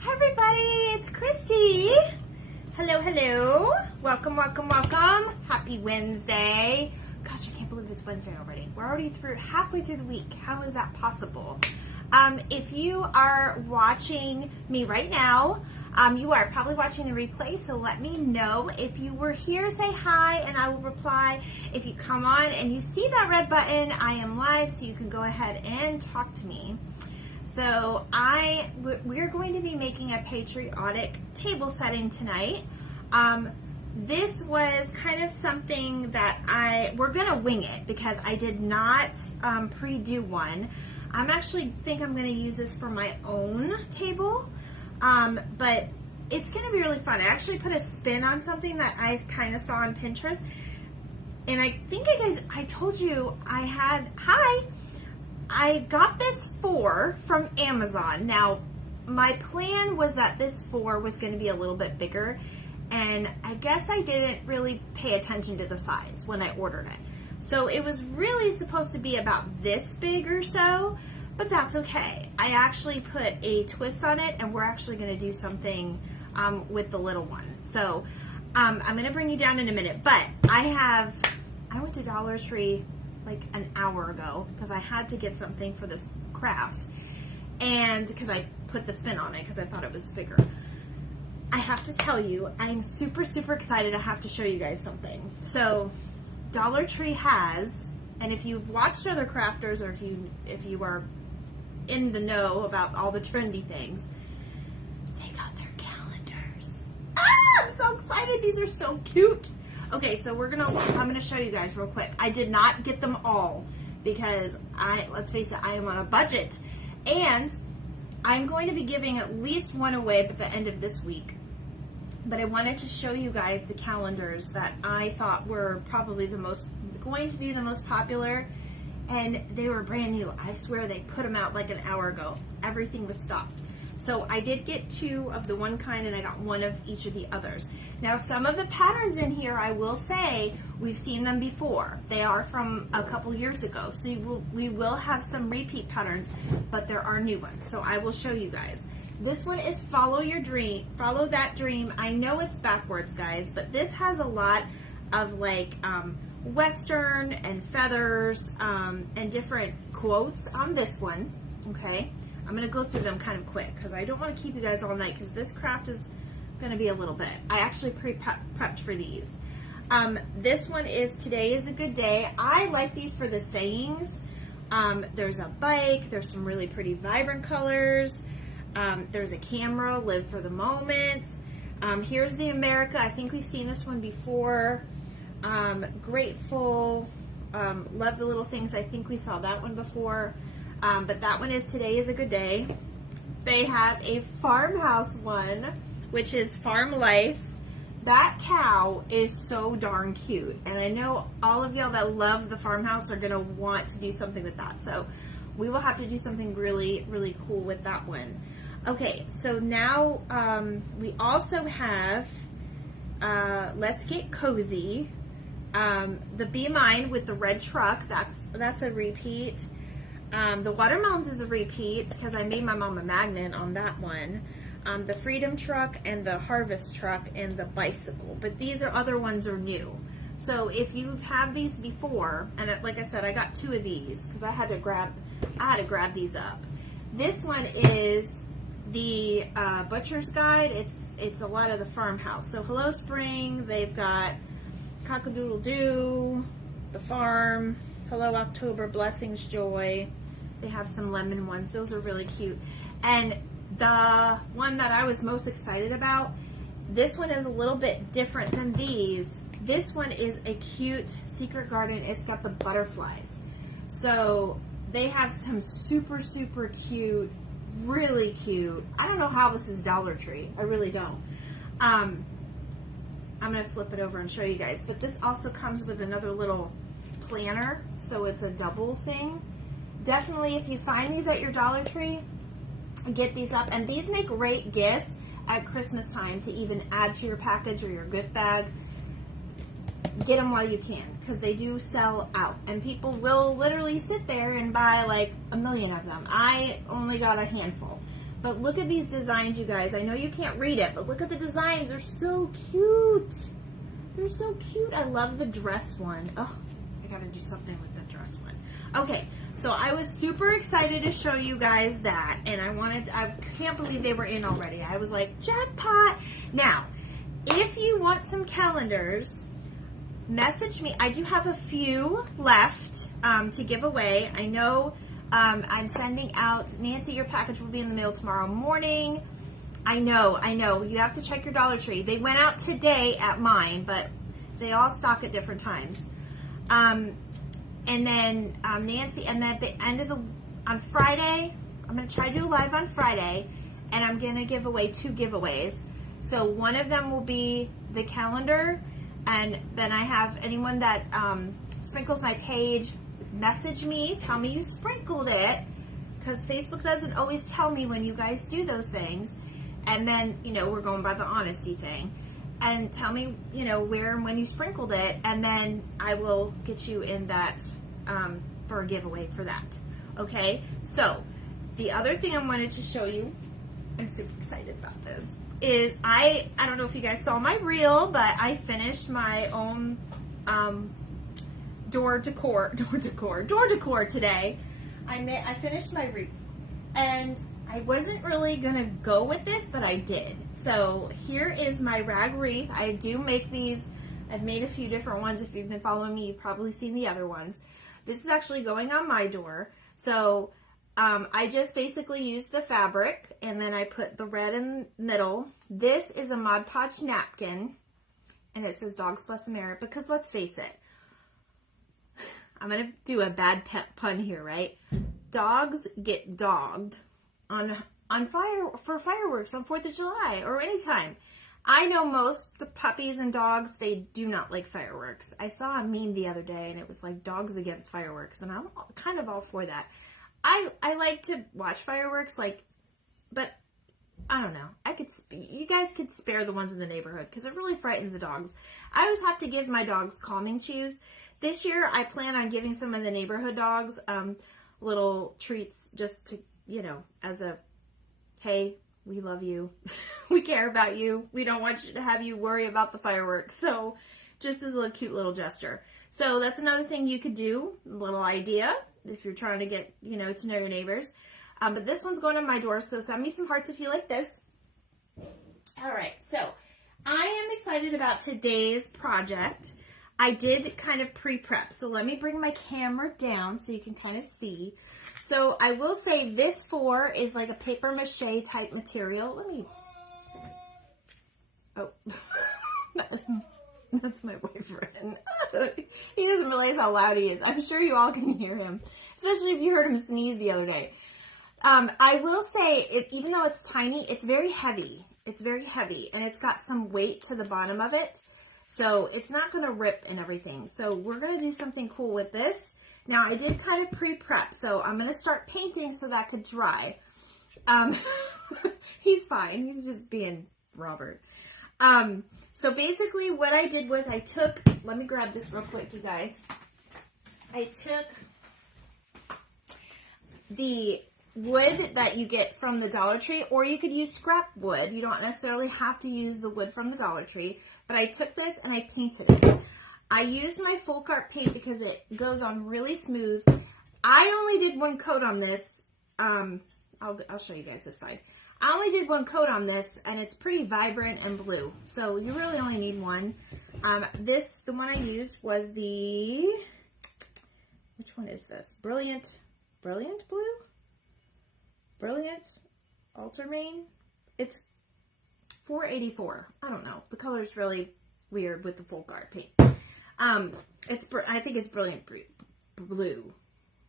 Hi everybody, it's Christy. Hello, hello. Welcome, welcome, welcome. Happy Wednesday. Gosh, I can't believe it's Wednesday already. We're already halfway through the week. How is that possible? If you are watching me right now, you are probably watching the replay, so let me know. If you were here, say hi and I will reply. If you come on and you see that red button, I am live, so you can go ahead and talk to me. So we're going to be making a patriotic table setting tonight. This was kind of something that we're gonna wing it because I did not pre-do one. I'm actually think I'm gonna use this for my own table, but it's gonna be really fun. I actually put a spin on something that I kind of saw on Pinterest, and I think I told you I got this 4 from Amazon. Now, my plan was that this 4 was going to be a little bit bigger, and I guess I didn't really pay attention to the size when I ordered it. So it was really supposed to be about this big or so, but that's okay. I actually put a twist on it, and we're actually going to do something with the little one. So I'm going to bring you down in a minute, but I went to Dollar Tree like an hour ago because I had to get something for this craft, and because I put the spin on it because I thought it was bigger. I have to tell you, I'm super excited. I have to show you guys something. So Dollar Tree has, and if you've watched other crafters or if you are in the know about all the trendy things, they got their calendars. I'm so excited. These are so cute. Okay, so I'm gonna show you guys real quick. I did not get them all because let's face it, I am on a budget, and I'm going to be giving at least one away by the end of this week. But I wanted to show you guys the calendars that I thought were probably going to be the most popular, and they were brand new. I swear they put them out like an hour ago. Everything was stocked. So I did get 2 of the one kind, and I got 1 of each of the others. Now, some of the patterns in here, I will say, we've seen them before. They are from a couple years ago. So we will have some repeat patterns, but there are new ones. So I will show you guys. This one is Follow Your Dream, Follow That Dream. I know it's backwards, guys, but this has a lot of like Western and feathers and different quotes on this one, okay? I'm going to go through them kind of quick because I don't want to keep you guys all night because this craft is going to be a little bit. I actually prepped for these. This one is Today is a Good Day. I like these for the sayings. There's a bike. There's some really pretty vibrant colors. There's a camera, Live for the Moment. Here's the America. I think we've seen this one before. Grateful. Love the Little Things. I think we saw that one before. But that one is Today is a Good Day. They have a farmhouse one, which is Farm Life. That cow is so darn cute. And I know all of y'all that love the farmhouse are going to want to do something with that. So we will have to do something really cool with that one. Okay, so now we also have Let's Get Cozy. The Be Mine with the red truck. That's a repeat. The watermelons is a repeat because I made my mom a magnet on that one. The Freedom Truck and the Harvest Truck and the bicycle. But these other ones are new. So if you've had these before, and like I said, I got 2 of these because I had to grab these up. This one is the Butcher's Guide. It's a lot of the farmhouse. So Hello Spring. They've got Cock-a-doodle-doo, the farm. Hello October, Blessings, Joy. They have some lemon ones. Those are really cute. And the one that I was most excited about, this one is a little bit different than these. This one is a cute secret garden. It's got the butterflies. So they have some super cute, really cute. I don't know how this is Dollar Tree. I really don't. I'm going to flip it over and show you guys. But this also comes with another little planner, so it's a double thing. Definitely, if you find these at your Dollar Tree, get these up. And these make great gifts at Christmas time to even add to your package or your gift bag. Get them while you can because they do sell out, and people will literally sit there and buy like a million of them. I only got a handful, But look at these designs, you guys. I know you can't read it, but look at the designs. They're so cute. They're so cute. I love the dress one. Oh, I gotta do something with the dress one. Okay, so I was super excited to show you guys that, and I can't believe they were in already. I was like, jackpot. Now, if you want some calendars, message me. I do have a few left to give away. I know I'm sending out, Nancy, your package will be in the mail tomorrow morning. I know. You have to check your Dollar Tree. They went out today at mine, but they all stock at different times. And then Nancy, and then at the end of on Friday, I'm going to try to do live on Friday, and I'm going to give away 2 giveaways. So one of them will be the calendar, and then I have anyone that sprinkles my page, message me, tell me you sprinkled it, because Facebook doesn't always tell me when you guys do those things. And then, we're going by the honesty thing. And tell me, where and when you sprinkled it, and then I will get you in that for a giveaway for that. Okay? So, the other thing I wanted to show you, I'm super excited about this, is I don't know if you guys saw my reel, but I finished my own door decor today. I finished my wreath, and I wasn't really gonna go with this, but I did. So here is my rag wreath. I do make these. I've made a few different ones. If you've been following me, you've probably seen the other ones. This is actually going on my door. So I just basically used the fabric, and then I put the red in the middle. This is a Mod Podge napkin, and it says Dogs Bless America, because let's face it, I'm going to do a bad pun here, right? Dogs get dogged on fireworks on 4th of July or anytime. I know most puppies and dogs, they do not like fireworks. I saw a meme the other day, and it was like dogs against fireworks, and I'm kind of all for that. I like to watch fireworks, but I don't know. You guys could spare the ones in the neighborhood, because it really frightens the dogs. I always have to give my dogs calming chews. This year, I plan on giving some of the neighborhood dogs little treats, just to, as a, hey, we love you. We care about you. We don't want you to have you worry about the fireworks. So just as a cute little gesture. So that's another thing you could do, a little idea, if you're trying to get, to know your neighbors. But this one's going on my door, so send me some hearts if you like this. All right, so I am excited about today's project. I did kind of pre-prep, so let me bring my camera down so you can kind of see. So I will say this 4 is like a paper mache type material. Let me, oh, that's my boyfriend. He doesn't realize how loud he is. I'm sure you all can hear him, especially if you heard him sneeze the other day. I will say, even though it's tiny, it's very heavy. It's very heavy, and it's got some weight to the bottom of it. So it's not going to rip and everything. So we're going to do something cool with this. Now, I did kind of pre-prep, so I'm going to start painting so that could dry. He's fine. He's just being Robert. So basically what I did was let me grab this real quick, you guys. I took the wood that you get from the Dollar Tree, or you could use scrap wood. You don't necessarily have to use the wood from the Dollar Tree. But I took this and I painted it. I used my full cart paint because it goes on really smooth. I only did 1 coat on this. I'll show you guys this side. I only did 1 coat on this, and it's pretty vibrant and blue. So you really only need 1. The one I used was the, which one is this? Brilliant Blue? Brilliant Ultramarine? It's $4.84. I don't know. The color is really weird with the full cart paint. I think it's Brilliant Blue.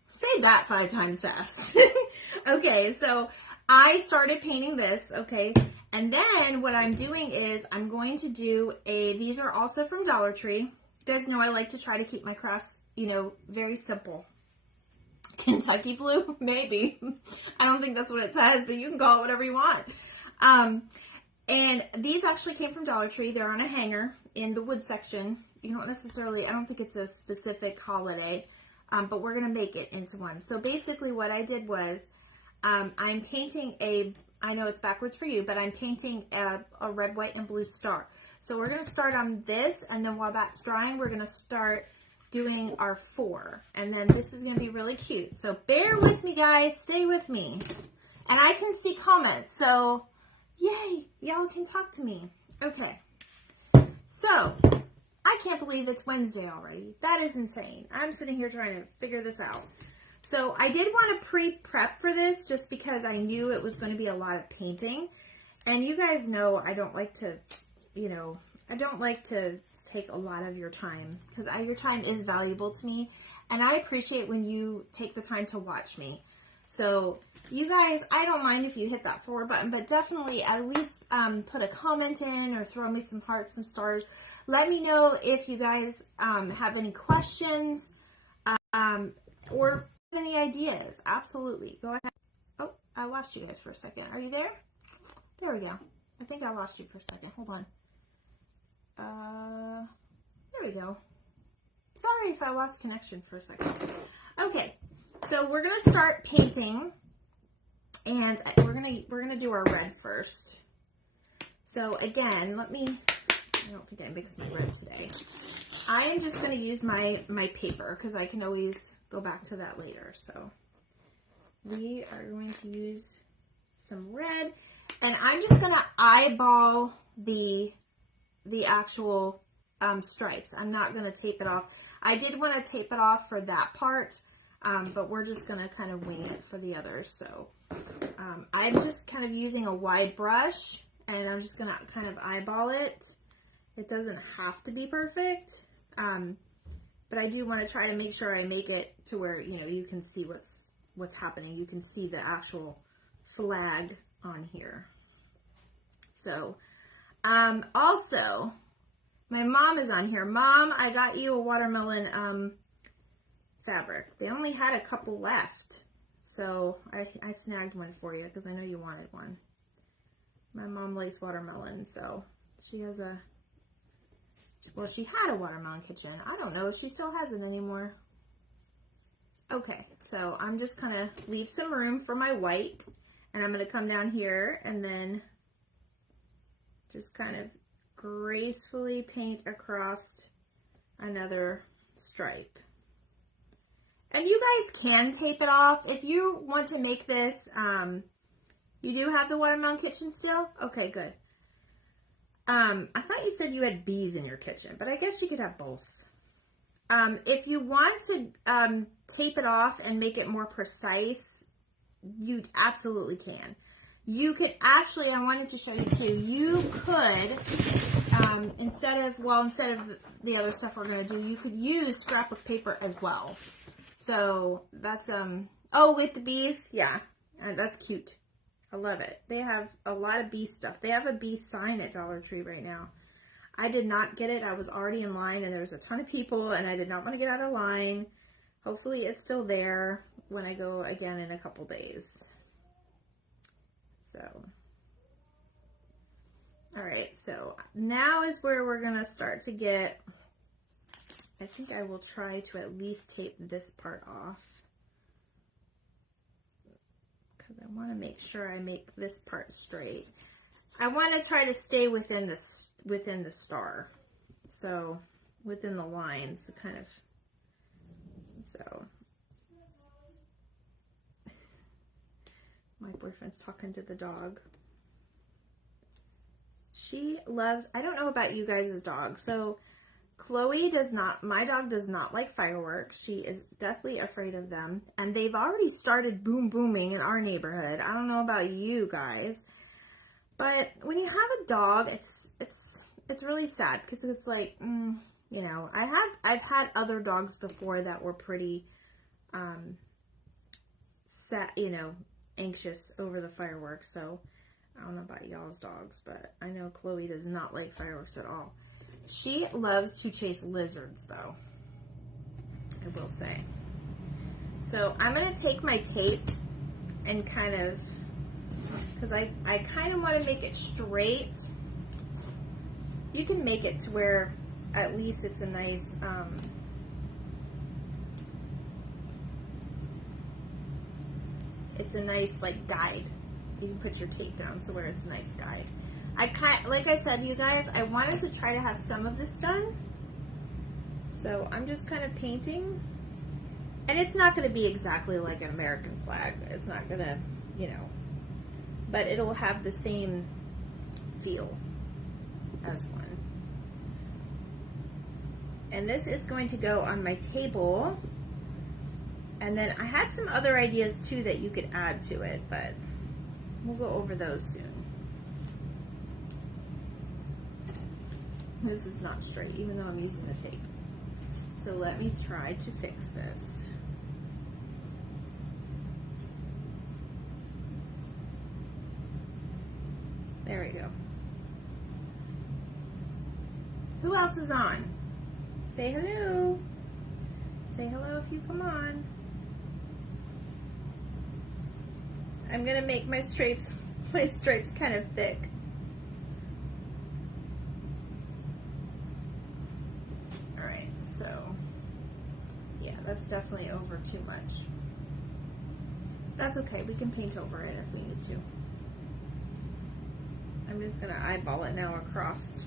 Say that 5 times fast. Okay, so I started painting this, okay, and then what I'm doing is I'm going to do these are also from Dollar Tree. You guys know I like to try to keep my crafts, very simple. Kentucky Blue? Maybe. I don't think that's what it says, but you can call it whatever you want. And these actually came from Dollar Tree. They're on a hanger in the wood section. You don't necessarily, I don't think it's a specific holiday, but we're going to make it into one. So basically what I did was, I'm painting I know it's backwards for you, but I'm painting a red, white, and blue star. So we're going to start on this, and then while that's drying, we're going to start doing our 4. And then this is going to be really cute. So bear with me, guys. Stay with me. And I can see comments, so yay, y'all can talk to me. Okay. So, I can't believe it's Wednesday already. That is insane. I'm sitting here trying to figure this out. So I did want to pre-prep for this just because I knew it was going to be a lot of painting. And you guys know I don't like to, I don't like to take a lot of your time because your time is valuable to me. And I appreciate when you take the time to watch me. So you guys, I don't mind if you hit that forward button, but definitely at least put a comment in or throw me some hearts, some stars. Let me know if you guys have any questions or any ideas. Absolutely. Go ahead. Oh, I lost you guys for a second. Are you there? There we go. I think I lost you for a second. Hold on. There we go. Sorry if I lost connection for a second. Okay. So we're going to start painting, and we're going to do our red first. So again, I don't think I mixed my red today. I am just going to use my paper because I can always go back to that later. So we are going to use some red, and I'm just going to eyeball the actual stripes. I'm not going to tape it off. I did want to tape it off for that part, but we're just going to kind of wing it for the others. So I'm just kind of using a wide brush, and I'm just going to kind of eyeball it. It doesn't have to be perfect, but I do want to try to make sure I make it to where, you can see what's happening. You can see the actual flag on here. So, also, my mom is on here. Mom, I got you a watermelon fabric. They only had a couple left, so I snagged one for you because I know you wanted one. My mom likes watermelon, so she has she had a watermelon kitchen. I don't know if she still has it anymore. Okay, so I'm just going to leave some room for my white, and I'm going to come down here and then just kind of gracefully paint across another stripe. And you guys can tape it off. If you want to make this, you do have the watermelon kitchen still? Okay, good. I thought you said you had bees in your kitchen, but I guess you could have both. If you want to tape it off and make it more precise, you absolutely can. You could actually, I wanted to show you too, you could, instead of the other stuff we're going to do, you could use scrapbook paper as well. So that's, oh, with the bees? Yeah, that's cute. I love it. They have a lot of bee stuff. They have a bee sign at Dollar Tree right now. I did not get it. I was already in line, and there was a ton of people, and I did not want to get out of line. Hopefully it's still there when I go again in a couple days. So, all right. So now is where we're going to start to get, I think I will try to at least tape this part off, because I want to make sure I make this part straight. I want to try to stay within the star, so within the lines, kind of. So my boyfriend's talking to the dog. She loves, I don't know about you guys' dog. So Chloe does not, my dog does not like fireworks. She is deathly afraid of them. And they've already started booming in our neighborhood. I don't know about you guys. But when you have a dog, it's really sad because it's like, you know, I've had other dogs before that were pretty sad, you know, anxious over the fireworks. So I don't know about y'all's dogs, but I know Chloe does not like fireworks at all. She loves to chase lizards, though, I will say. So I'm going to take my tape and kind of, because I kind of want to make it straight. You can make it to where at least it's a nice, like, guide you can put your tape down so where it's a nice guide. Like I said, you guys, I wanted to try to have some of this done. So I'm just kind of painting. And it's not going to be exactly like an American flag. It's not going to, you know, but it'll have the same feel as one. And this is going to go on my table. And then I had some other ideas too that you could add to it, but we'll go over those soon. This is not straight, even though I'm using the tape. So let me try to fix this. There we go. Who else is on? Say hello. Say hello if you come on. I'm gonna make my stripes kind of thick. Alright, so yeah, that's definitely over too much. That's okay, we can paint over it if we need to. I'm just gonna eyeball it now across.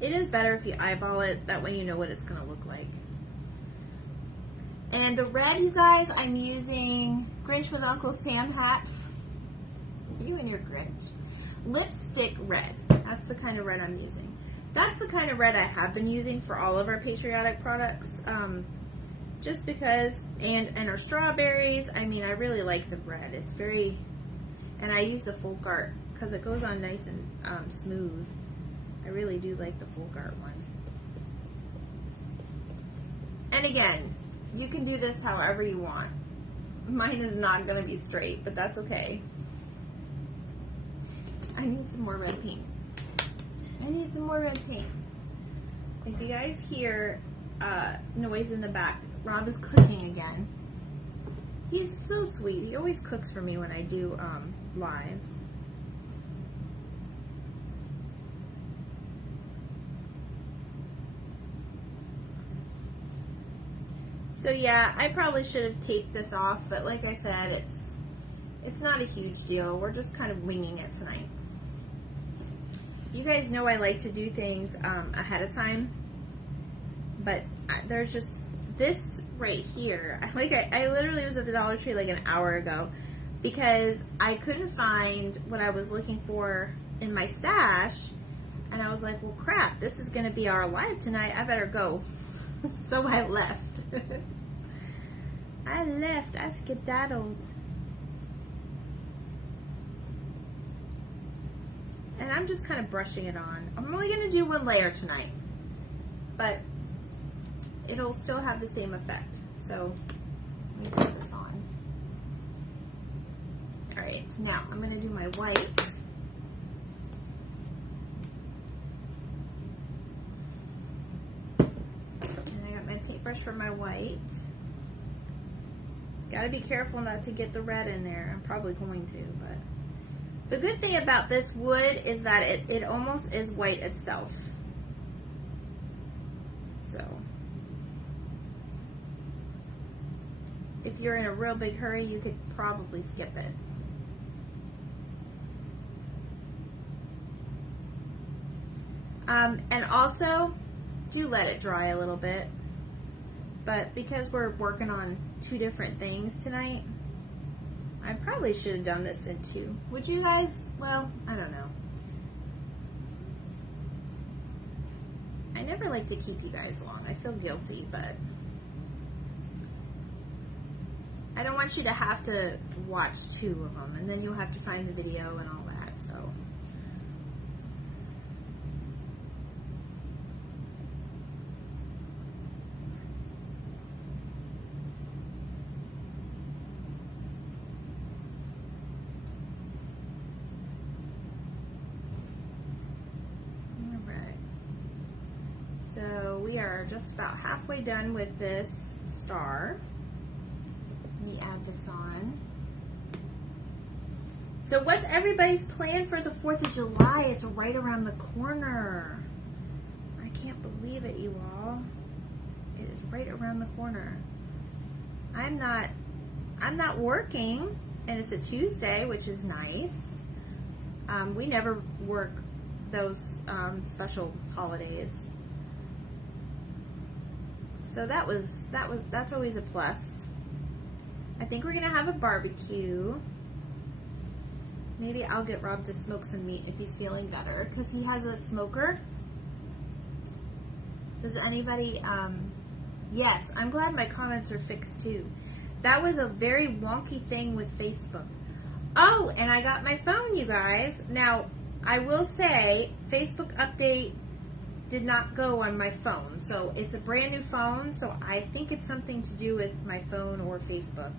It is better if you eyeball it, that way you know what it's gonna look like. And the red, you guys, I'm using Grinch with Uncle Sam hat. You and your Grinch. Lipstick red. That's the kind of red I'm using. That's the kind of red I have been using for all of our Patriotic products. Just because, and our strawberries, I mean, I really like the red. It's very, and I use the folk art because it goes on nice and smooth. I really do like the folk art one. And again, you can do this however you want. Mine is not going to be straight, but that's okay. I need some more red paint. I need some more red paint. If you guys hear noise in the back, Rob is cooking again. He's so sweet. He always cooks for me when I do lives. So yeah, I probably should have taped this off, but like I said, it's not a huge deal. We're just kind of winging it tonight. You guys know I like to do things ahead of time, but there's just this right here. I literally was at the Dollar Tree like an hour ago because I couldn't find what I was looking for in my stash, and I was like, well crap, this is gonna be our live tonight, I better go. So I left. I skedaddled. And I'm just kind of brushing it on. I'm only going to do one layer tonight, but it'll still have the same effect. So let me put this on. Alright, now I'm going to do my white. Paintbrush for my white. Gotta be careful not to get the red in there. I'm probably going to, but the good thing about this wood is that it almost is white itself. So if you're in a real big hurry, you could probably skip it. And also do let it dry a little bit. But because we're working on two different things tonight, I probably should have done this in two. Would you guys? Well, I don't know. I never like to keep you guys long. I feel guilty, but I don't want you to have to watch two of them, and then you'll have to find the video and all that, so. So we are just about halfway done with this star. Let me add this on. So what's everybody's plan for the 4th of July? It's right around the corner. I can't believe it, you all. It is right around the corner. I'm not working. And it's a Tuesday, which is nice. We never work those special holidays. So that's always a plus. I think we're gonna have a barbecue. Maybe I'll get Rob to smoke some meat if he's feeling better, because he has a smoker. Does anybody, yes, I'm glad my comments are fixed too. That was a very wonky thing with Facebook. Oh, and I got my phone, you guys. Now, I will say, Facebook update did not go on my phone. So it's a brand new phone, so I think it's something to do with my phone or Facebook.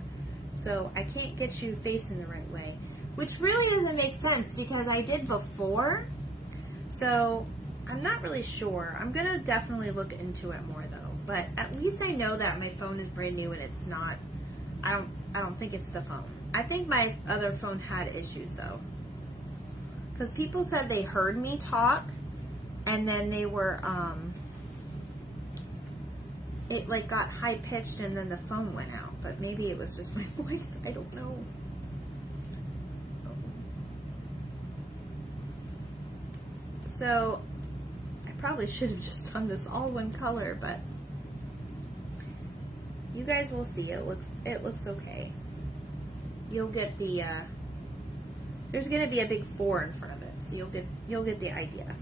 So I can't get you facing the right way, which really doesn't make sense because I did before. So I'm not really sure. I'm gonna definitely look into it more though. But at least I know that my phone is brand new and it's not. I don't think it's the phone. I think my other phone had issues though, because people said they heard me talk, and then they were it like got high pitched and then the phone went out. But maybe it was just my voice. I don't know. So I probably should have just done this all one color, but you guys will see. It looks okay. You'll get the there's gonna be a big 4 in front of it, so you'll get the idea.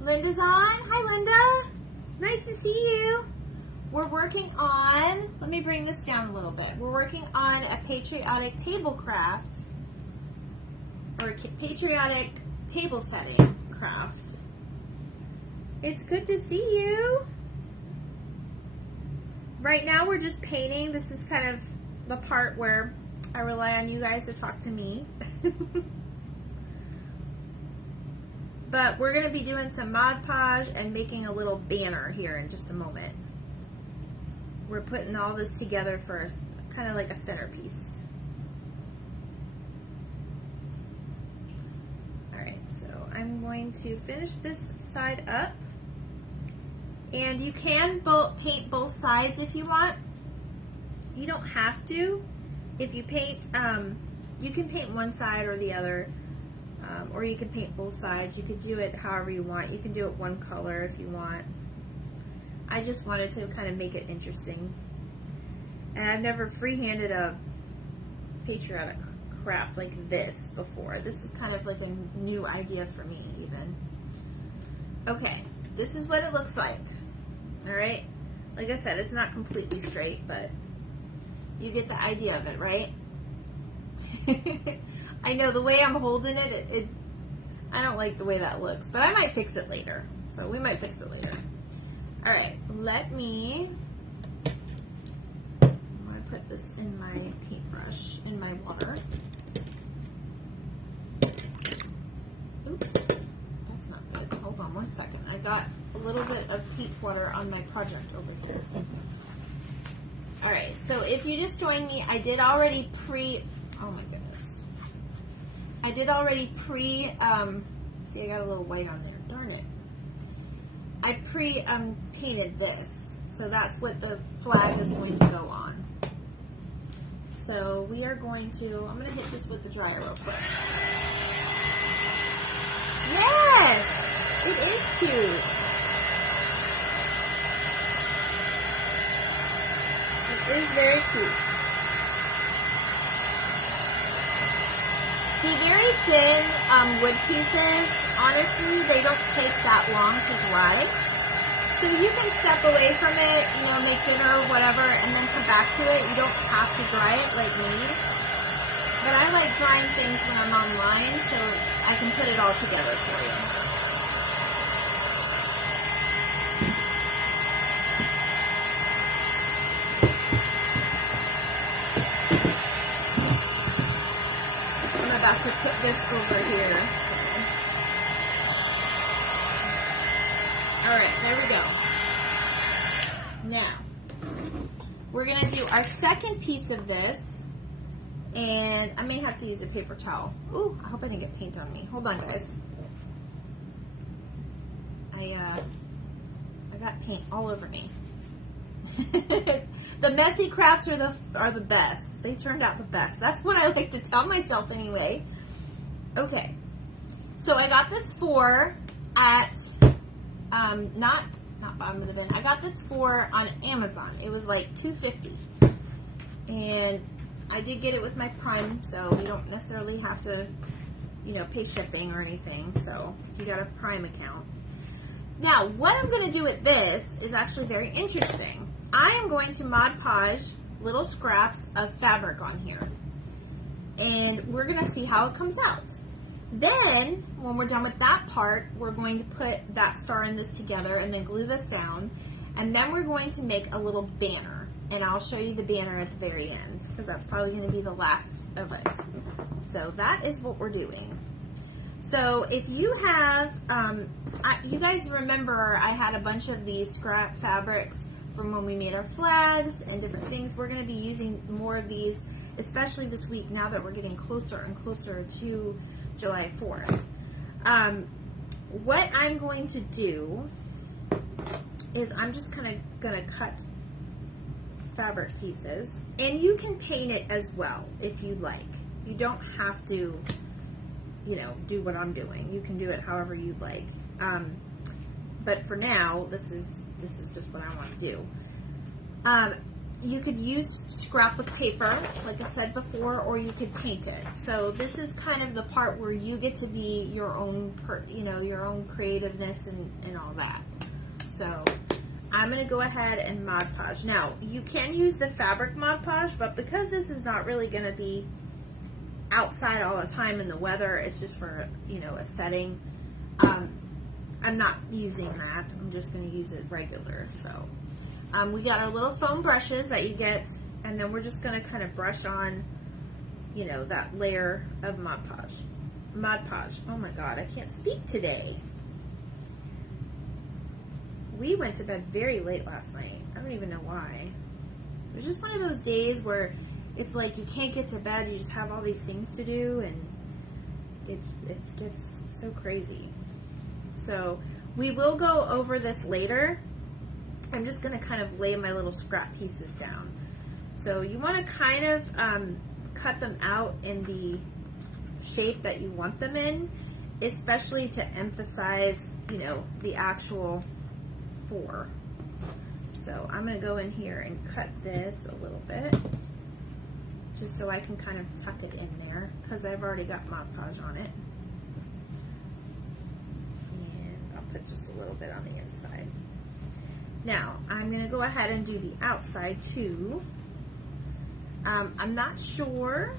Linda's on. Hi, Linda. Nice to see you. We're working on, let me bring this down a little bit. We're working on a patriotic table craft, or a patriotic table setting craft. It's good to see you. Right now we're just painting. This is kind of the part where I rely on you guys to talk to me. But we're going to be doing some Mod Podge and making a little banner here in just a moment. We're putting all this together for kind of like a centerpiece. Alright, so I'm going to finish this side up. And you can paint both sides if you want. You don't have to. If you paint, you can paint one side or the other. Or you can paint both sides. You could do it however you want. You can do it one color if you want. I just wanted to kind of make it interesting. And I've never freehanded a patriotic craft like this before. This is kind of like a new idea for me even. Okay, this is what it looks like. Alright? Like I said, it's not completely straight, but you get the idea of it, right? I know the way I'm holding it, I don't like the way that looks, but I might fix it later. So we might fix it later. All right, let me, I'm going to put this in my paintbrush, in my water. Oops, that's not good. Hold on one second. I got a little bit of paint water on my project over here. All right, so if you just joined me, I did already oh my goodness. I did already see, I got a little white on there, darn it. I painted this, so that's what the flag is going to go on. So we are going to, I'm going to hit this with the dryer real quick. Yes, it is cute. It is very cute. The very thin wood pieces, honestly, they don't take that long to dry. So you can step away from it, you know, make dinner or whatever, and then come back to it. You don't have to dry it like me. But I like drying things when I'm online, so I can put it all together for you. About to put this over here. So. All right, there we go. Now, we're going to do our second piece of this, and I may have to use a paper towel. Ooh, I hope I didn't get paint on me. Hold on, guys. I got paint all over me. The messy crafts are the best. They turned out the best. That's what I like to tell myself anyway. Okay, so I got this 4 at not bottom of the bin. I got this 4 on Amazon. It was like $2.50, and I did get it with my Prime, so you don't necessarily have to, you know, pay shipping or anything. So if you got a Prime account. Now, what I'm going to do with this is actually very interesting. I am going to Mod Podge little scraps of fabric on here, and we're going to see how it comes out. Then, when we're done with that part, we're going to put that star and this together and then glue this down, and then we're going to make a little banner, and I'll show you the banner at the very end, because that's probably going to be the last of it. So that is what we're doing. So if you have, you guys remember I had a bunch of these scrap fabrics from when we made our flags and different things. We're going to be using more of these, especially this week now that we're getting closer and closer to July 4th. What I'm going to do is I'm just kind of going to cut fabric pieces, and you can paint it as well if you like. You don't have to, you know, do what I'm doing. You can do it however you'd like. But for now, this is just what I want to do. You could use scrapbook paper, like I said before, or you could paint it. So this is kind of the part where you get to be your own, your own creativeness and all that. So I'm going to go ahead and Mod Podge. Now, you can use the fabric Mod Podge, but because this is not really going to be outside all the time in the weather, it's just for, you know, a setting. I'm not using that. I'm just going to use it regular. So we got our little foam brushes that you get, and then we're just going to kind of brush on, you know, that layer of Mod Podge. Mod Podge. Oh my God, I can't speak today. We went to bed very late last night. I don't even know why. It was just one of those days where it's like you can't get to bed, you just have all these things to do, and it gets so crazy. So we will go over this later. I'm just going to kind of lay my little scrap pieces down. So you want to kind of cut them out in the shape that you want them in, especially to emphasize, you know, the actual 4. So I'm going to go in here and cut this a little bit, just so I can kind of tuck it in there, because I've already got Mod Podge on it. And I'll put just a little bit on the inside. Now, I'm going to go ahead and do the outside too. I'm not sure.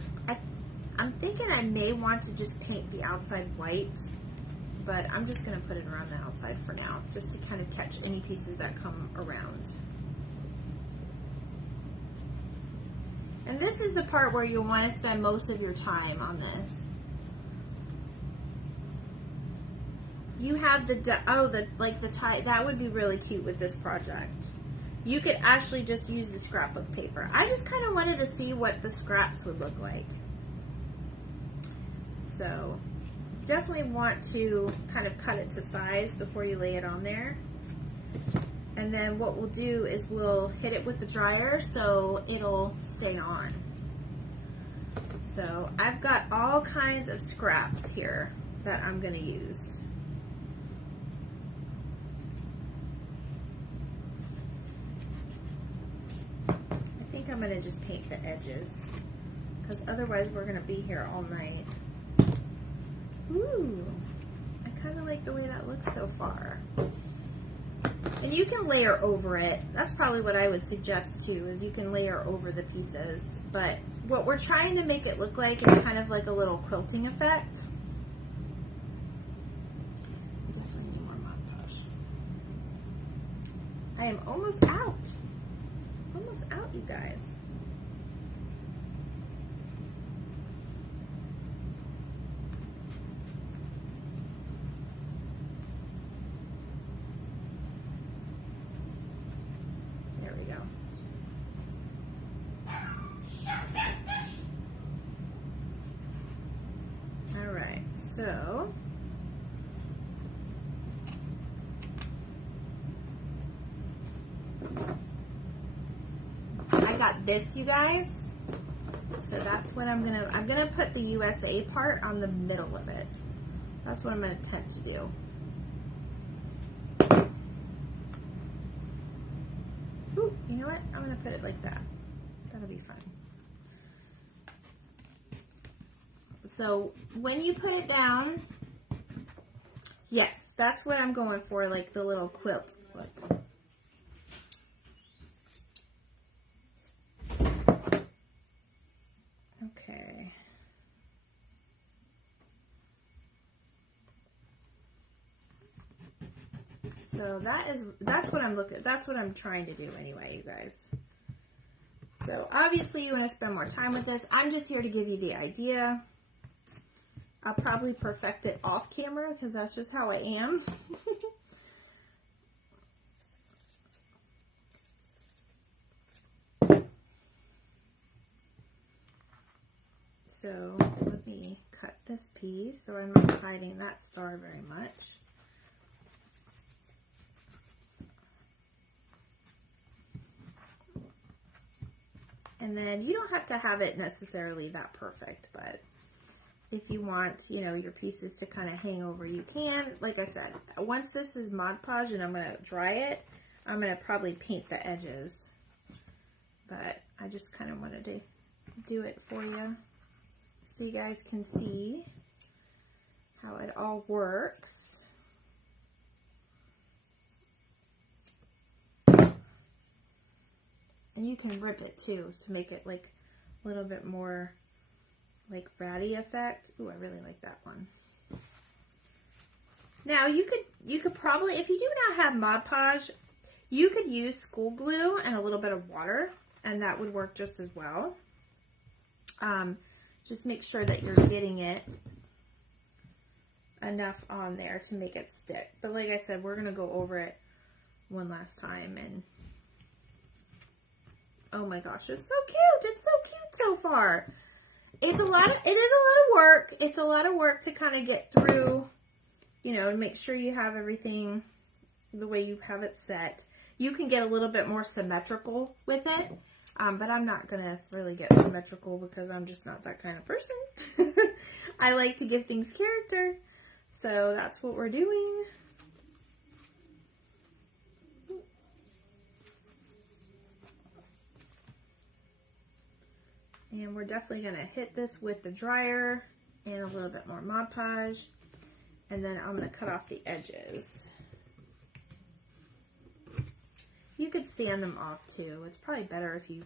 I'm thinking I may want to just paint the outside white, but I'm just going to put it around the outside for now, just to kind of catch any pieces that come around. And this is the part where you'll want to spend most of your time on this. You have the tie, that would be really cute with this project. You could actually just use the scrapbook paper. I just kind of wanted to see what the scraps would look like. So definitely want to kind of cut it to size before you lay it on there. And then what we'll do is we'll hit it with the dryer so it'll stay on. So I've got all kinds of scraps here that I'm going to use. I think I'm going to just paint the edges, because otherwise we're going to be here all night. Ooh, I kind of like the way that looks so far. And you can layer over it. That's probably what I would suggest too, is you can layer over the pieces. But what we're trying to make it look like is kind of like a little quilting effect. Definitely need more Mod Podge. I am almost out. Almost out, you guys. So got this, you guys. So that's what I'm gonna put the USA part on the middle of it. That's what I'm gonna attempt to do. Ooh, you know what? I'm gonna put it like that. That'll be fun. So when you put it down, yes, that's what I'm going for, like the little quilt look. Okay. So that's what I'm trying to do anyway, you guys. So obviously you want to spend more time with this. I'm just here to give you the idea. I'll probably perfect it off camera because that's just how I am. So let me cut this piece so I'm not hiding that star very much. And then you don't have to have it necessarily that perfect, but if you want, you know, your pieces to kind of hang over, you can. Like I said, once this is Mod Podge and I'm going to dry it, I'm going to probably paint the edges. But I just kind of wanted to do it for you so you guys can see how it all works. And you can rip it too to make it like a little bit more like ratty effect. Ooh, I really like that one. Now you could probably, if you do not have Mod Podge, you could use school glue and a little bit of water, and that would work just as well. Just make sure that you're getting it enough on there to make it stick. But like I said, we're gonna go over it one last time. And oh my gosh, it's so cute! It's so cute so far. It is a lot of work. It's a lot of work to kind of get through, you know, and make sure you have everything the way you have it set. You can get a little bit more symmetrical with it, but I'm not going to really get symmetrical because I'm just not that kind of person. I like to give things character, so that's what we're doing. And we're definitely going to hit this with the dryer and a little bit more Mod Podge. And then I'm going to cut off the edges. You could sand them off too. It's probably better if you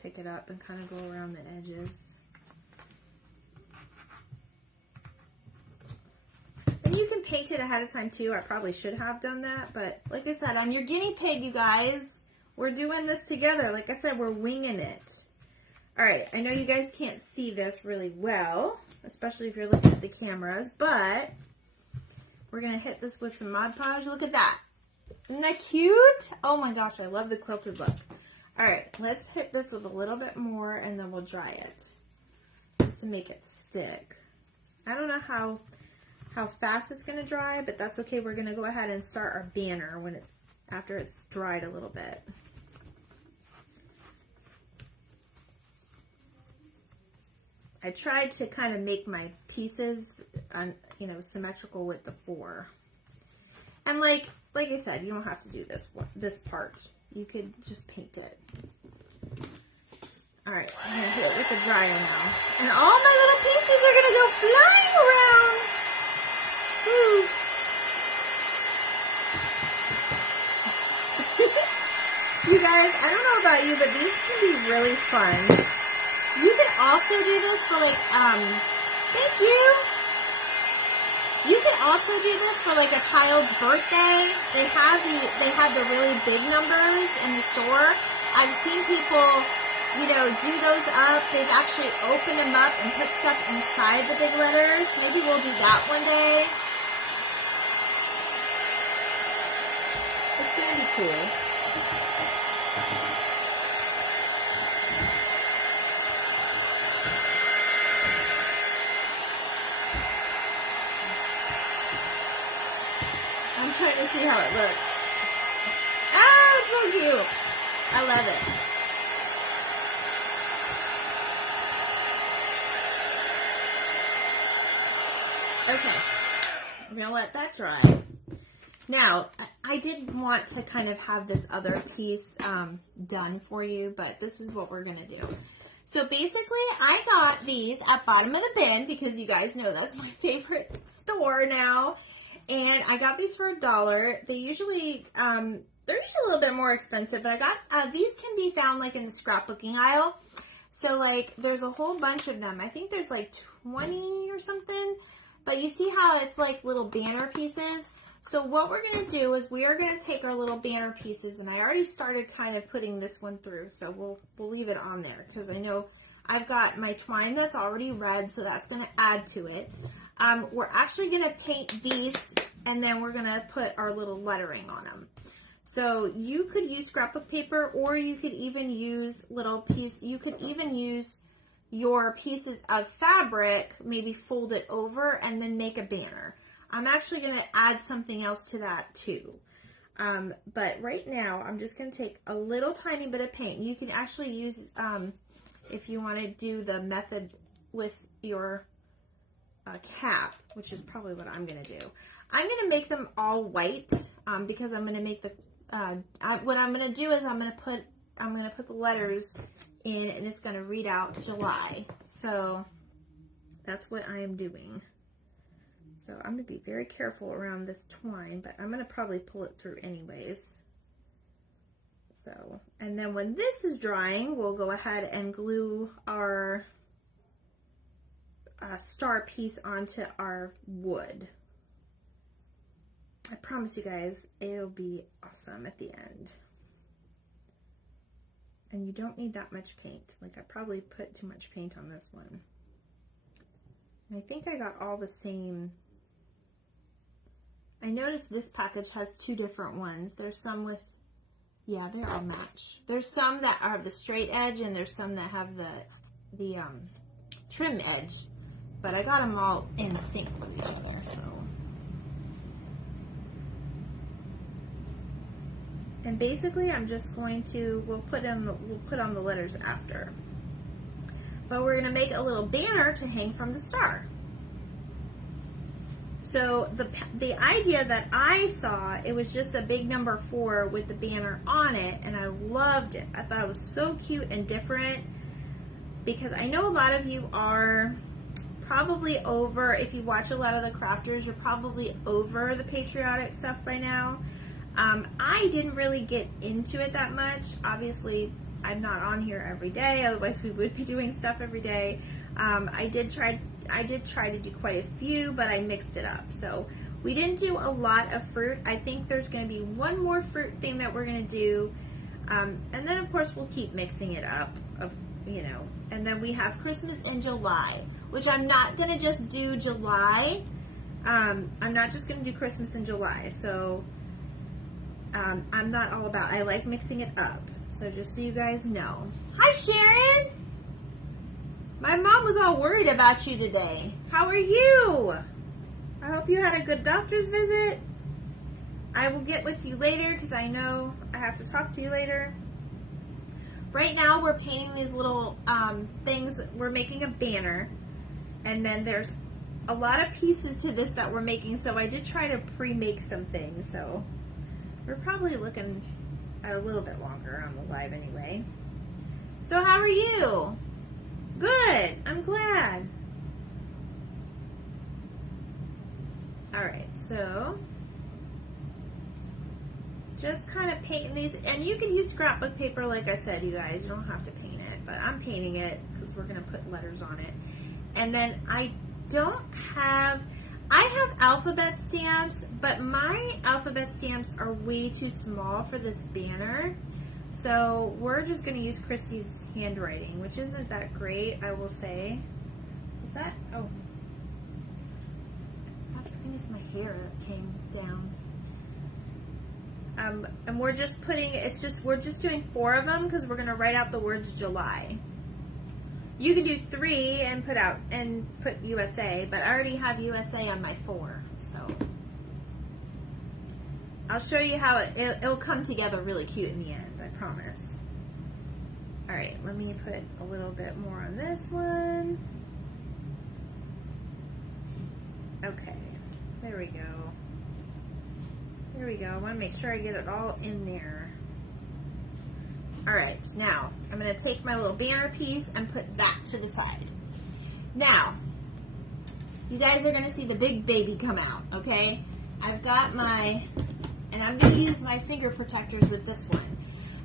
pick it up and kind of go around the edges. And you can paint it ahead of time too. I probably should have done that. But like I said, I'm your guinea pig, you guys. We're doing this together. Like I said, we're winging it. Alright, I know you guys can't see this really well, especially if you're looking at the cameras, but we're going to hit this with some Mod Podge. Look at that. Isn't that cute? Oh my gosh, I love the quilted look. Alright, let's hit this with a little bit more and then we'll dry it, just to make it stick. I don't know how fast it's going to dry, but that's okay. We're going to go ahead and start our banner when after it's dried a little bit. I tried to kind of make my pieces, you know, symmetrical with the 4. And like I said, you don't have to do this part. You could just paint it. All right, I'm gonna hit it with the dryer now, and all my little pieces are gonna go flying around. Woo. You guys, I don't know about you, but these can be really fun. You can also do this for like, thank you. You can also do this for like a child's birthday. They have the really big numbers in the store. I've seen people, you know, do those up. They've actually opened them up and put stuff inside the big letters. Maybe we'll do that one day. It's gonna be cool. I'm trying to see how it looks. Ah, it's so cute. I love it. Okay, I'm gonna let that dry. Now, I did want to kind of have this other piece done for you, but this is what we're gonna do. So basically, I got these at Bottom of the Bin because you guys know that's my favorite store now. And I got these for $1. They usually, they're usually a little bit more expensive, but I got, these can be found like in the scrapbooking aisle. So like, there's a whole bunch of them. I think there's like 20 or something, but you see how it's like little banner pieces. So what we're going to do is we are going to take our little banner pieces, and I already started kind of putting this one through, so we'll leave it on there because I know I've got my twine that's already red, so that's going to add to it. We're actually going to paint these, and then we're going to put our little lettering on them. So you could use scrapbook paper, or you could even use you could even use your pieces of fabric, maybe fold it over and then make a banner. I'm actually going to add something else to that too. But right now, I'm just going to take a little tiny bit of paint. You can actually use, if you want to do the method with your cap, which is probably what I'm going to do. I'm going to make them all white because I'm going to make the, what I'm going to do is I'm going to put the letters in, and it's going to read out July. So that's what I am doing. So I'm going to be very careful around this twine, but I'm going to probably pull it through anyways. So, and then when this is drying, we'll go ahead and glue our star piece onto our wood. I promise you guys, it'll be awesome at the end. And you don't need that much paint. Like, I probably put too much paint on this one. And I think I got all the same. I noticed this package has two different ones. There's some with, yeah, they all match. There's some that are the straight edge, and there's some that have the trim edge. But I got them all in sync with each other, so. And basically, I'm just going to, we'll put on the letters after. But we're going to make a little banner to hang from the star. So the idea that I saw, it was just a big number 4 with the banner on it, and I loved it. I thought it was so cute and different, because I know a lot of you are probably over, if you watch a lot of the crafters, you're probably over the patriotic stuff by now. I didn't really get into it that much. Obviously, I'm not on here every day, otherwise we would be doing stuff every day. I did try to do quite a few, but I mixed it up. So we didn't do a lot of fruit. I think there's going to be one more fruit thing that we're going to do. And then, of course, we'll keep mixing it up, you know. And then we have Christmas in July, which I'm not going to just do July. I'm not just going to do Christmas in July. So I'm not all about, I like mixing it up. So just so you guys know. Hi, Sharon! My mom was all worried about you today. How are you? I hope you had a good doctor's visit. I will get with you later because I know I have to talk to you later. Right now we're painting these little things. We're making a banner. And then there's a lot of pieces to this that we're making. So I did try to pre-make some things. So we're probably looking at a little bit longer on the live anyway. So how are you? Good. I'm glad. All right, so just kind of painting these, and you can use scrapbook paper, like I said, you guys. You don't have to paint it, but I'm painting it because we're going to put letters on it. And then I have alphabet stamps, but my alphabet stamps are way too small for this banner. So we're just going to use Christy's handwriting, which isn't that great, I will say. Is that? Oh. I think it's my hair that came down. And we're just putting, we're just doing 4 of them because we're going to write out the words July. You can do 3 and put USA, but I already have USA on my 4, so. I'll show you how it'll come together really cute in the end, I promise. All right, let me put a little bit more on this one. Okay, there we go. There we go. I want to make sure I get it all in there. All right, now I'm going to take my little banner piece and put that to the side. Now, you guys are going to see the big baby come out, okay? I've got my, and I'm going to use my finger protectors with this one.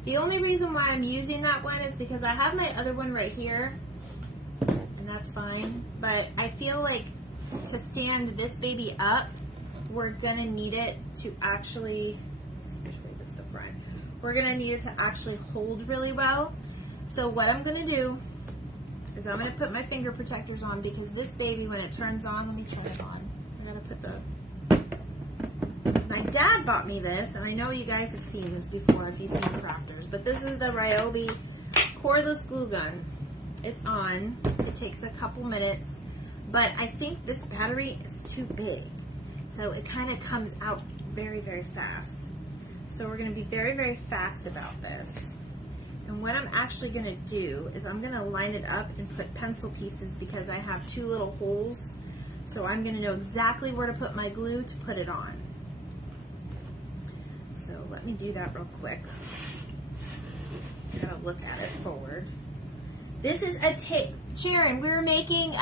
The only reason why I'm using that one is because I have my other one right here, and that's fine, but I feel like to stand this baby up, we're going to need it to actually, especially this the front, we're going to need it to actually hold really well. So what I'm going to do is I'm going to put my finger protectors on, because this baby, when it turns on, let me turn it on. I'm going to put the, my dad bought me this, and I know you guys have seen this before if you've seen crafters, but this is the Ryobi cordless glue gun. It's on. It takes a couple minutes, but I think this battery is too big. So it kind of comes out very, very fast. So we're going to be very, very fast about this. And what I'm actually going to do is I'm going to line it up and put pencil pieces, because I have two little holes. So I'm going to know exactly where to put my glue to put it on. So let me do that real quick. Gotta look at it forward. This is a tape. Sharon, we were making,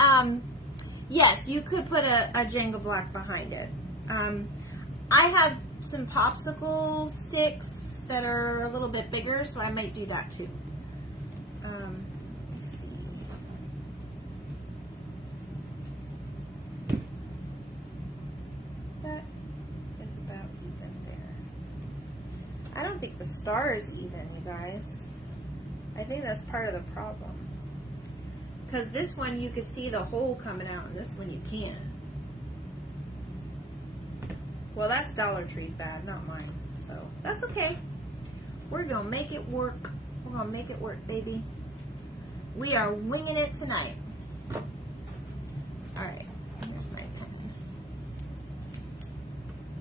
yes, you could put a Jenga block behind it. I have some popsicle sticks that are a little bit bigger, so I might do that too. Let's see. That is about even there. I don't think the star is even, you guys. I think that's part of the problem. Because this one you could see the hole coming out, and this one you can't. Well, that's Dollar Tree's bad, not mine. So that's okay. We're gonna make it work. We're gonna make it work, baby. We are winging it tonight. All right, here's my pen.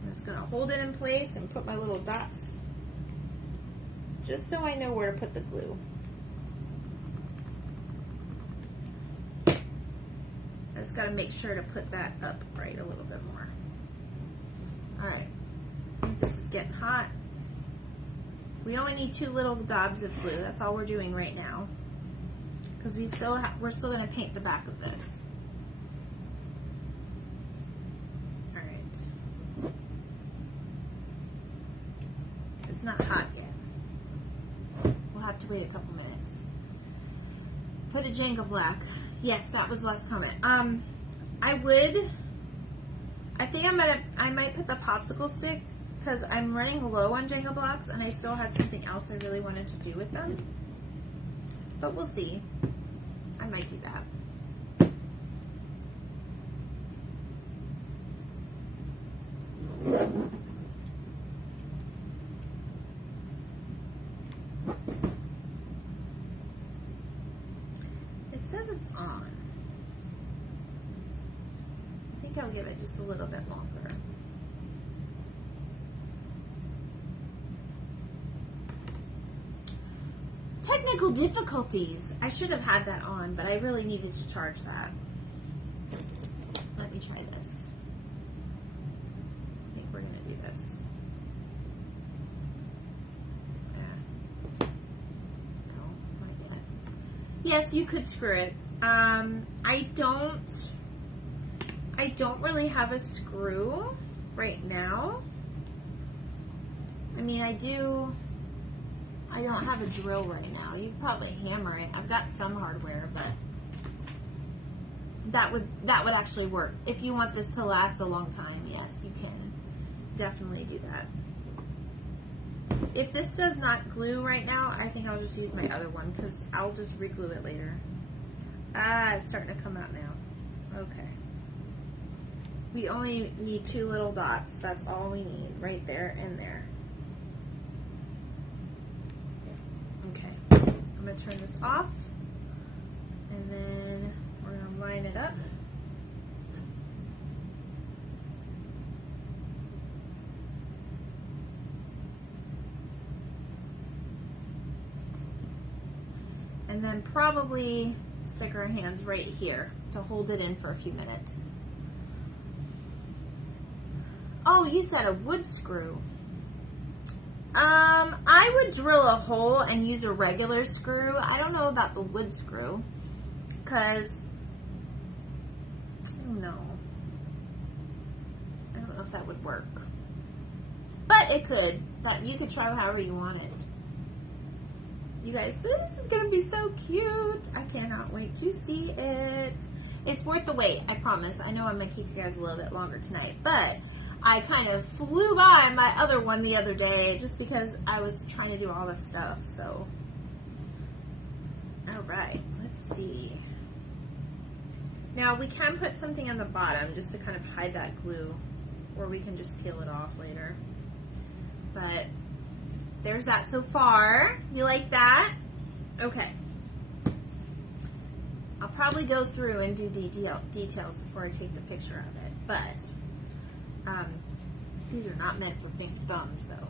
I'm just gonna hold it in place and put my little dots, just so I know where to put the glue. I just gotta make sure to put that up right a little bit more. All right, I think this is getting hot. We only need 2 little dabs of glue. That's all we're doing right now, because we're still going to paint the back of this. All right. It's not hot yet. We'll have to wait a couple minutes. Put a Jenga block. Yes, that was less comment. I think I might put the popsicle stick, because I'm running low on Jenga blocks, and I still had something else I really wanted to do with them. But we'll see. I might do that. It says it's on. I think I'll give it just a little bit longer. Technical difficulties. I should have had that on, but I really needed to charge that. Let me try this. I think we're going to do this. No, not yet. Yes, you could screw it. I don't really have a screw right now. I mean, I don't have a drill right now. You could probably hammer it. I've got some hardware, but that would actually work. If you want this to last a long time, yes, you can definitely do that. If this does not glue right now, I think I'll just use my other one, because I'll just re-glue it later. Ah, it's starting to come out now. Okay. We only need 2 little dots. That's all we need, right there and there. Okay, I'm going to turn this off, and then we're going to line it up. And then probably stick our hands right here to hold it in for a few minutes. Oh, you said a wood screw. I would drill a hole and use a regular screw. I don't know about the wood screw, because I don't know if that would work. But it could. But you could try however you want it. You guys, this is going to be so cute. I cannot wait to see it. It's worth the wait, I promise. I know I'm going to keep you guys a little bit longer tonight, but I kind of flew by my other one the other day just because I was trying to do all this stuff. So, all right, let's see. Now, we can put something on the bottom just to kind of hide that glue, or we can just peel it off later. But there's that so far. You like that? Okay. I'll probably go through and do the details before I take the picture of it, but these are not meant for pink thumbs, though.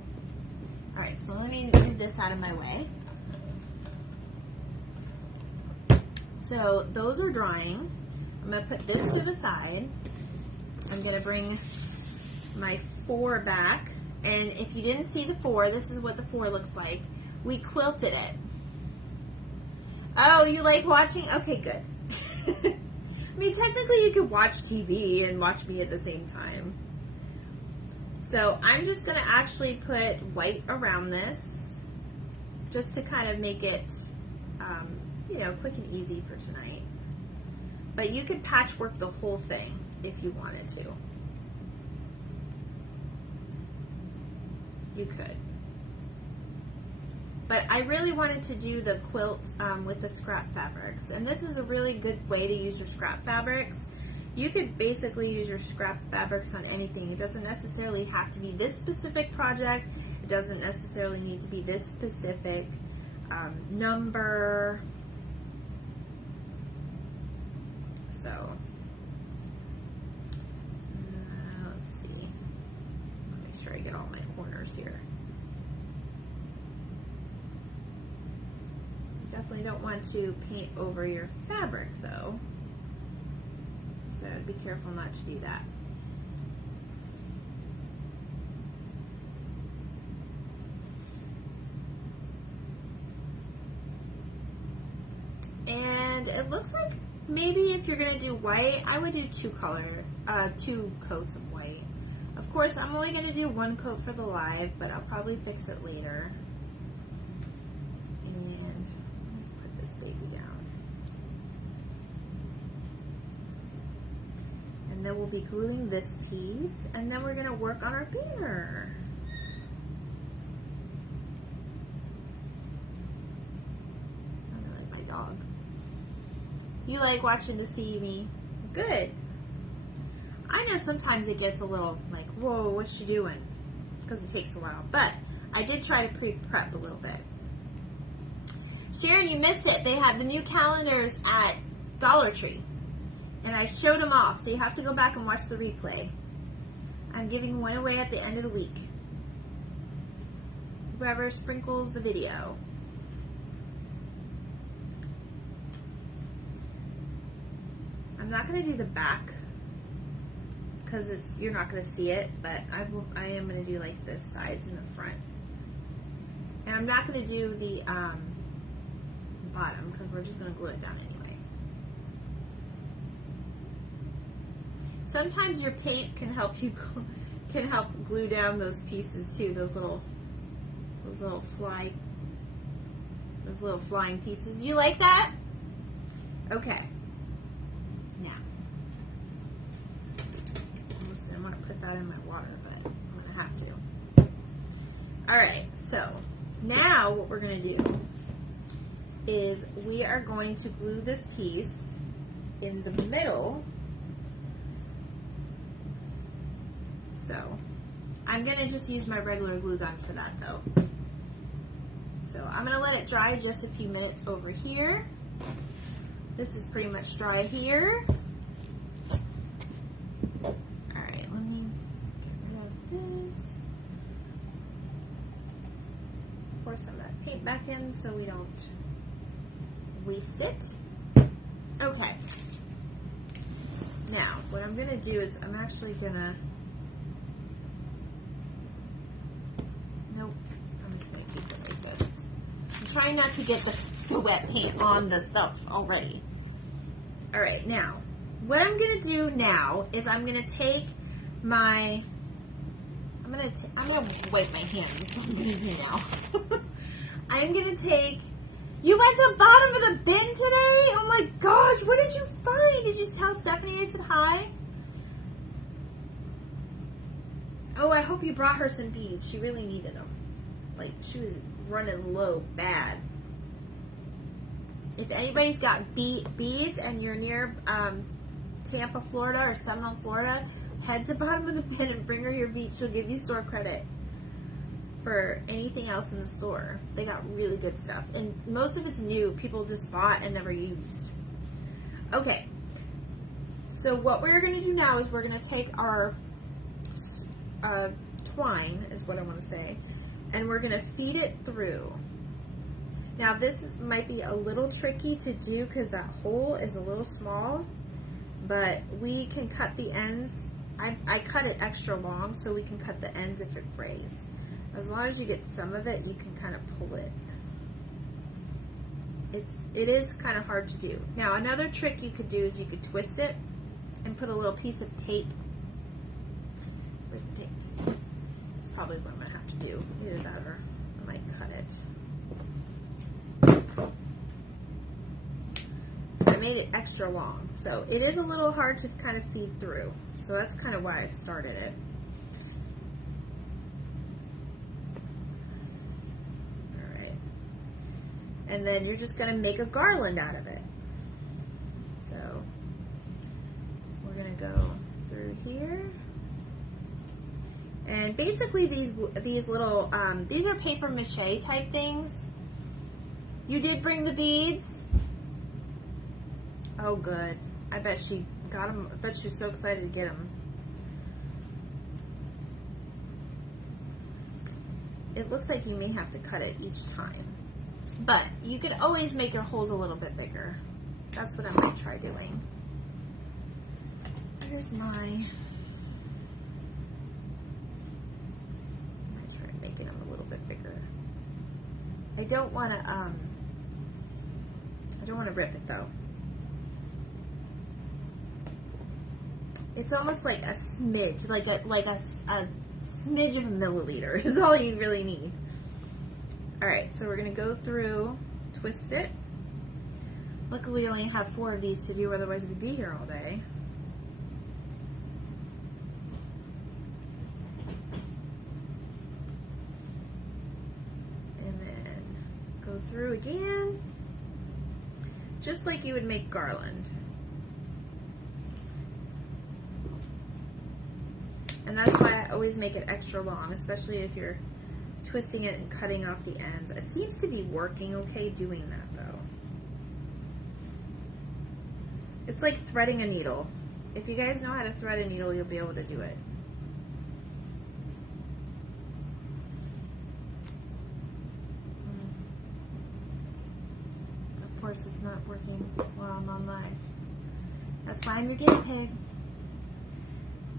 All right, so let me move this out of my way. So those are drying. I'm going to put this to the side. I'm going to bring my 4 back. And if you didn't see the 4, this is what the 4 looks like. We quilted it. Oh, you like watching? Okay, good. I mean, technically you could watch TV and watch me at the same time. So I'm just going to actually put white around this just to kind of make it, you know, quick and easy for tonight. But you could patchwork the whole thing if you wanted to. You could. But I really wanted to do the quilt with the scrap fabrics. And this is a really good way to use your scrap fabrics. You could basically use your scrap fabrics on anything. It doesn't necessarily have to be this specific project. It doesn't necessarily need to be this specific number. So, let's see. Make sure I get all my corners here. Definitely don't want to paint over your fabric though, so be careful not to do that. And it looks like maybe if you're going to do white, I would do 2 coats of white. Of course, I'm only going to do 1 coat for the live, but I'll probably fix it later. And put this baby down. And then we'll be gluing this piece, and then we're going to work on our banner. Sounded like my dog. You like watching to see me? Good. I know sometimes it gets a little like, whoa, what's she doing? Because it takes a while. But I did try to pre-prep a little bit. Sharon, you missed it. They have the new calendars at Dollar Tree. And I showed them off, so you have to go back and watch the replay. I'm giving one away at the end of the week. Whoever sprinkles the video. I'm not going to do the back because you're not going to see it, but I am going to do like the sides and the front. And I'm not going to do the bottom because we're just going to glue it down anyway. Sometimes your paint can help you glue down those pieces too, those little flying pieces. You like that? Okay. I want to put that in my water, but I'm going to have to. Alright, so now what we're going to do is we are going to glue this piece in the middle. So I'm going to just use my regular glue gun for that though. So I'm going to let it dry just a few minutes over here. This is pretty much dry here. Some of that paint back in so we don't waste it. Okay. Now, what I'm going to do is I'm actually going to trying not to get the wet paint on the stuff already. All right, now, what I'm gonna do now is I'm gonna take my, I'm gonna wipe my hands, is what I'm gonna do now. I'm gonna take, you went to the bottom of the bin today? Oh my gosh, what did you find? Did you tell Stephanie I said hi? Oh, I hope you brought her some beads. She really needed them. Like, she was running low bad. If anybody's got beads and you're near Tampa, Florida or Seminole, Florida, head to bottom of the bin and bring her your beads. She'll give you store credit for anything else in the store. They got really good stuff. And most of it's new. People just bought and never used. Okay. So what we're going to do now is we're going to take our twine, is what I want to say, and we're going to feed it through. Now might be a little tricky to do because that hole is a little small, but we can cut the ends. I cut it extra long so we can cut the ends if it frays. As long as you get some of it, you can kind of pull it. It is kind of hard to do. Now another trick you could do is you could twist it and put a little piece of tape. Where's the tape? It's probably what I'm going to have to do. Either that or I might cut it. I made it extra long, so it is a little hard to kind of feed through. So that's kind of why I started it. All right. And then you're just going to make a garland out of it. So we're going to go through here. And basically these little, these are paper mache type things. You did bring the beads? Oh, good. I bet she got them. I bet she was so excited to get them. It looks like you may have to cut it each time. But you could always make your holes a little bit bigger. That's what I might try doing. Here's my... I might try making them a little bit bigger. I don't want to rip it though. It's almost like a smidge, like a smidge of a milliliter is all you really need. All right, so we're gonna go through, twist it. Luckily, we only have 4 of these to do, otherwise we'd be here all day. And then go through again, just like you would make garland. And that's why I always make it extra long, especially if you're twisting it and cutting off the ends. It seems to be working okay doing that though. It's like threading a needle. If you guys know how to thread a needle, you'll be able to do it. Of course it's not working while I'm on live. That's why I'm your guinea pig.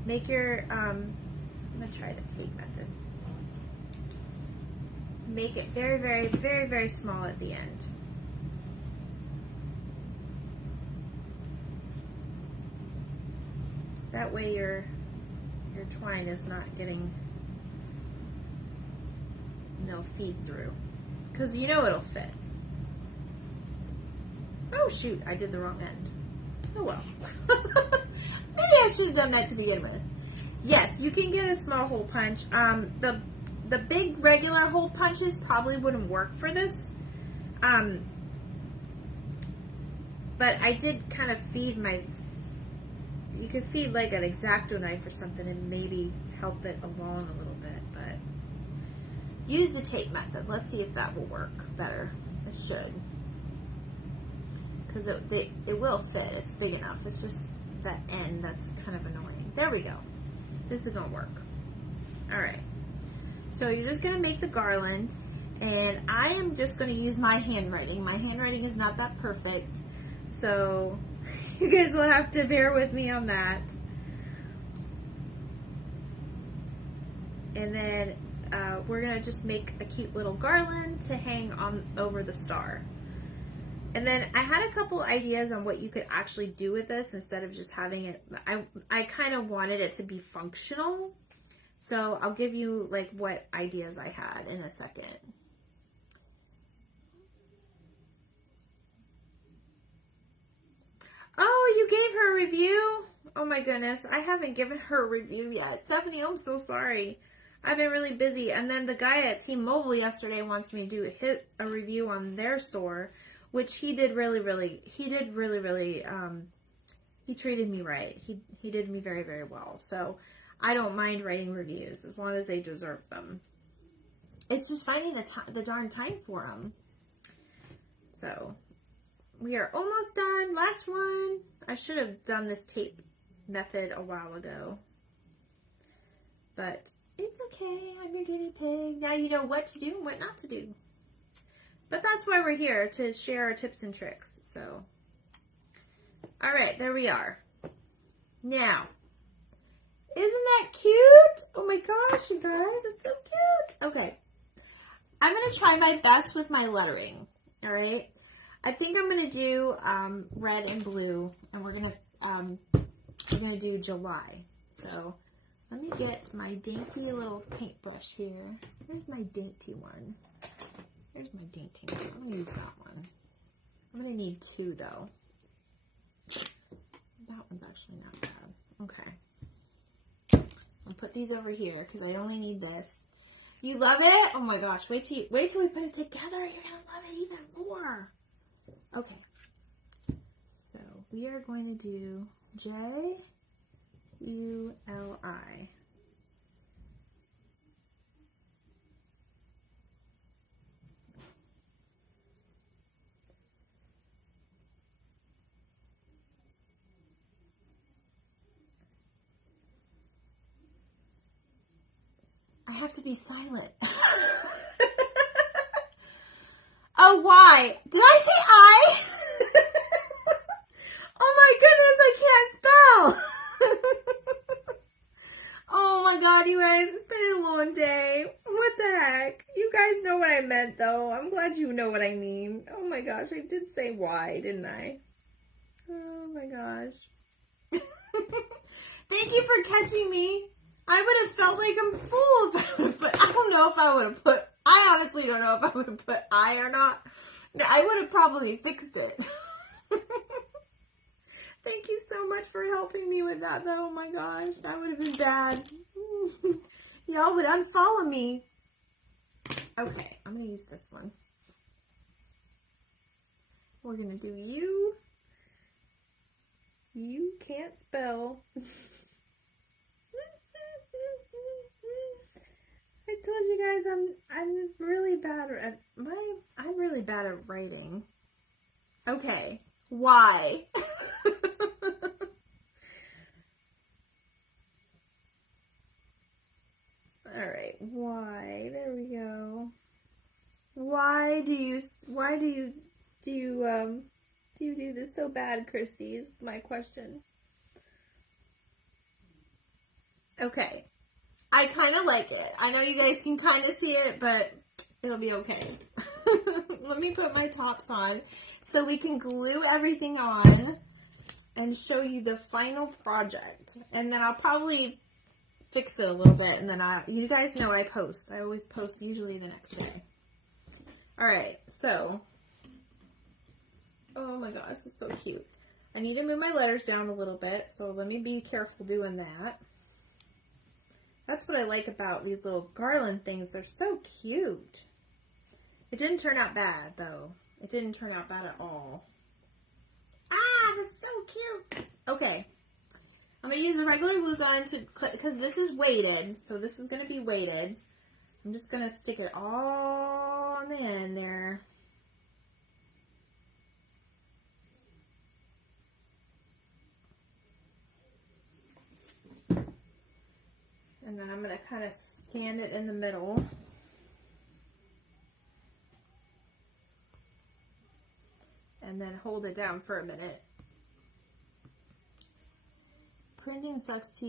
Make your, I'm going to try the tape method. Make it very, very, very, very small at the end. That way your twine is not getting no feed through. Because you know it'll fit. Oh shoot, I did the wrong end. Oh well. Maybe I should have done that to begin with. Yes, you can get a small hole punch. The big regular hole punches probably wouldn't work for this. But I did kind of feed you could feed like an X-Acto knife or something and maybe help it along a little bit, but use the tape method. Let's see if that will work better. It should. Because it will fit. It's big enough. It's just that end that's kind of annoying. There we go. This is going to work. Alright. So you're just going to make the garland, and I am just going to use my handwriting. My handwriting is not that perfect, so you guys will have to bear with me on that. And then we're gonna just make a cute little garland to hang on over the star. And then I had a couple ideas on what you could actually do with this instead of just having it. I kind of wanted it to be functional. So I'll give you like what ideas I had in a second. Oh, you gave her a review? Oh my goodness, I haven't given her a review yet. Stephanie, I'm so sorry. I've been really busy. And then the guy at T-Mobile yesterday wants me to do a review on their store, which he did really, he treated me right. He did me very, very well. So I don't mind writing reviews as long as they deserve them. It's just finding the darn time for them. So we are almost done. Last one. I should have done this tape method a while ago, but it's okay. I'm your guinea pig. Now you know what to do and what not to do. But that's why we're here, to share our tips and tricks. So, all right, there we are. Now, isn't that cute? Oh my gosh, you guys, it's so cute. Okay, I'm gonna try my best with my lettering. All right, I think I'm gonna do red and blue, and we're gonna do July. So let me get my dainty little paintbrush here. Here's my dainty one. Here's my dainty one. I'm gonna use that one. I'm gonna need two though. That one's actually not bad. Okay. I'll put these over here because I only need this. You love it? Oh my gosh! Wait till we put it together. You're gonna love it even more. Okay. So we are going to do J-U-L-I. I have to be silent. Oh, why? Did I say I? Oh my goodness, I can't spell. Oh my god, you guys, it's been a long day. What the heck? You guys know what I meant, though. I'm glad you know what I mean. Oh my gosh, I did say why, didn't I? Oh my gosh. Thank you for catching me. I would have felt like I'm full about it, but I don't know if I would have put, I honestly don't know if I would have put I or not. I would have probably fixed it. Thank you so much for helping me with that, though. Oh my gosh, that would have been bad. Y'all would unfollow me. Okay, I'm going to use this one. We're going to do you. You can't spell. I told you guys I'm really bad at I'm really bad at writing. Okay, why? All right, why? There we go. Why do you do this so bad, Christy? Is my question. Okay. I kind of like it. I know you guys can kind of see it, but it'll be okay. Let me put my tops on so we can glue everything on and show you the final project. And then I'll probably fix it a little bit, and then you guys know I post. I always post usually the next day. All right, so, oh my gosh, this is so cute. I need to move my letters down a little bit, so let me be careful doing that. That's what I like about these little garland things. They're so cute. It didn't turn out bad, though. It didn't turn out bad at all. Ah, that's so cute. Okay. I'm going to use a regular glue gun because this is weighted. So this is going to be weighted. I'm just going to stick it all on the end there. And then I'm going to kind of stand it in the middle. And then hold it down for a minute. Printing sucks.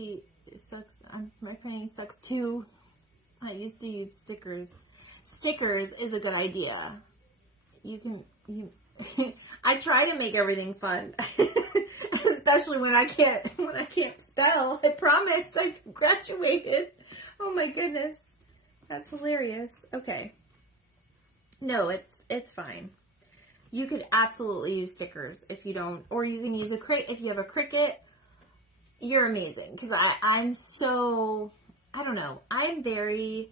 My printing sucks too. I used to use stickers. Stickers is a good idea. I try to make everything fun. Especially when I can't spell. I promise I graduated. Oh my goodness. That's hilarious. Okay. No, it's fine. You could absolutely use stickers if you don't, or you can use if you have a Cricut. You're amazing, because I'm so, I don't know, I'm very,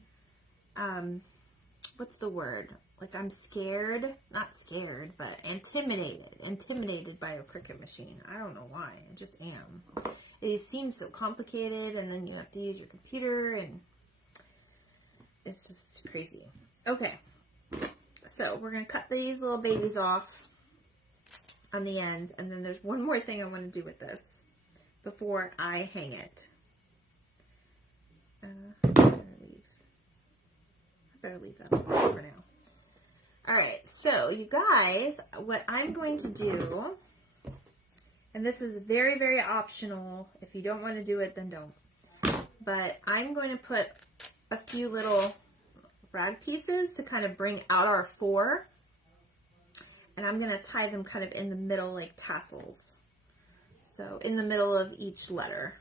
what's the word? Like, I'm scared, not scared, but intimidated by a Cricut machine. I don't know why, I just am. It just seems so complicated, and then you have to use your computer, and it's just crazy. Okay, so we're going to cut these little babies off on the ends, and then there's one more thing I want to do with this before I hang it. I better leave that alone for now. Alright, so you guys, what I'm going to do, and this is very, very optional. If you don't want to do it, then don't. But I'm going to put a few little rag pieces to kind of bring out our 4. And I'm going to tie them kind of in the middle like tassels. So in the middle of each letter.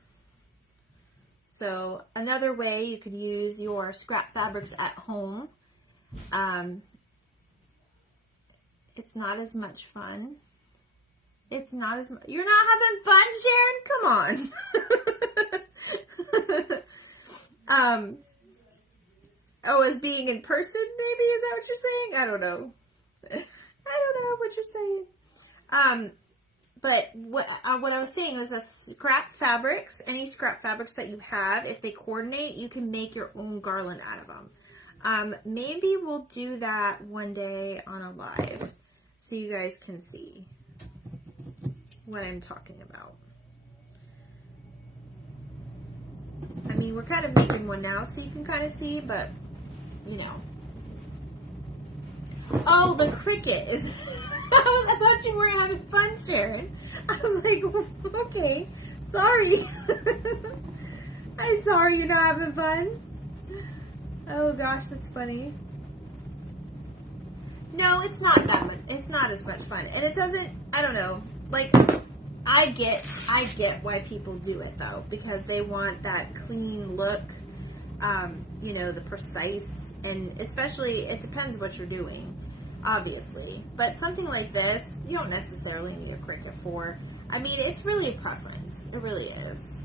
So another way you could use your scrap fabrics at home. It's not as much fun. It's not as much. You're not having fun, Sharon? Come on. Oh, as being in person, maybe? Is that what you're saying? I don't know. I don't know what you're saying. But what I was saying is that scrap fabrics, any scrap fabrics that you have, if they coordinate, you can make your own garland out of them. Maybe we'll do that one day on a live so you guys can see what I'm talking about. I mean, we're kind of making one now so you can kind of see, but, you know. Oh, the Cricut is... I thought you weren't having fun, Sharon. I was like, okay, sorry. I'm sorry you're not having fun. Oh gosh, that's funny. No, it's not that much. It's not as much fun. And it doesn't, I don't know, like, I get why people do it though, because they want that clean look, you know, the precise, and especially, it depends what you're doing. Obviously, but something like this, you don't necessarily need a Cricut for. I mean, it's really a preference. It really is.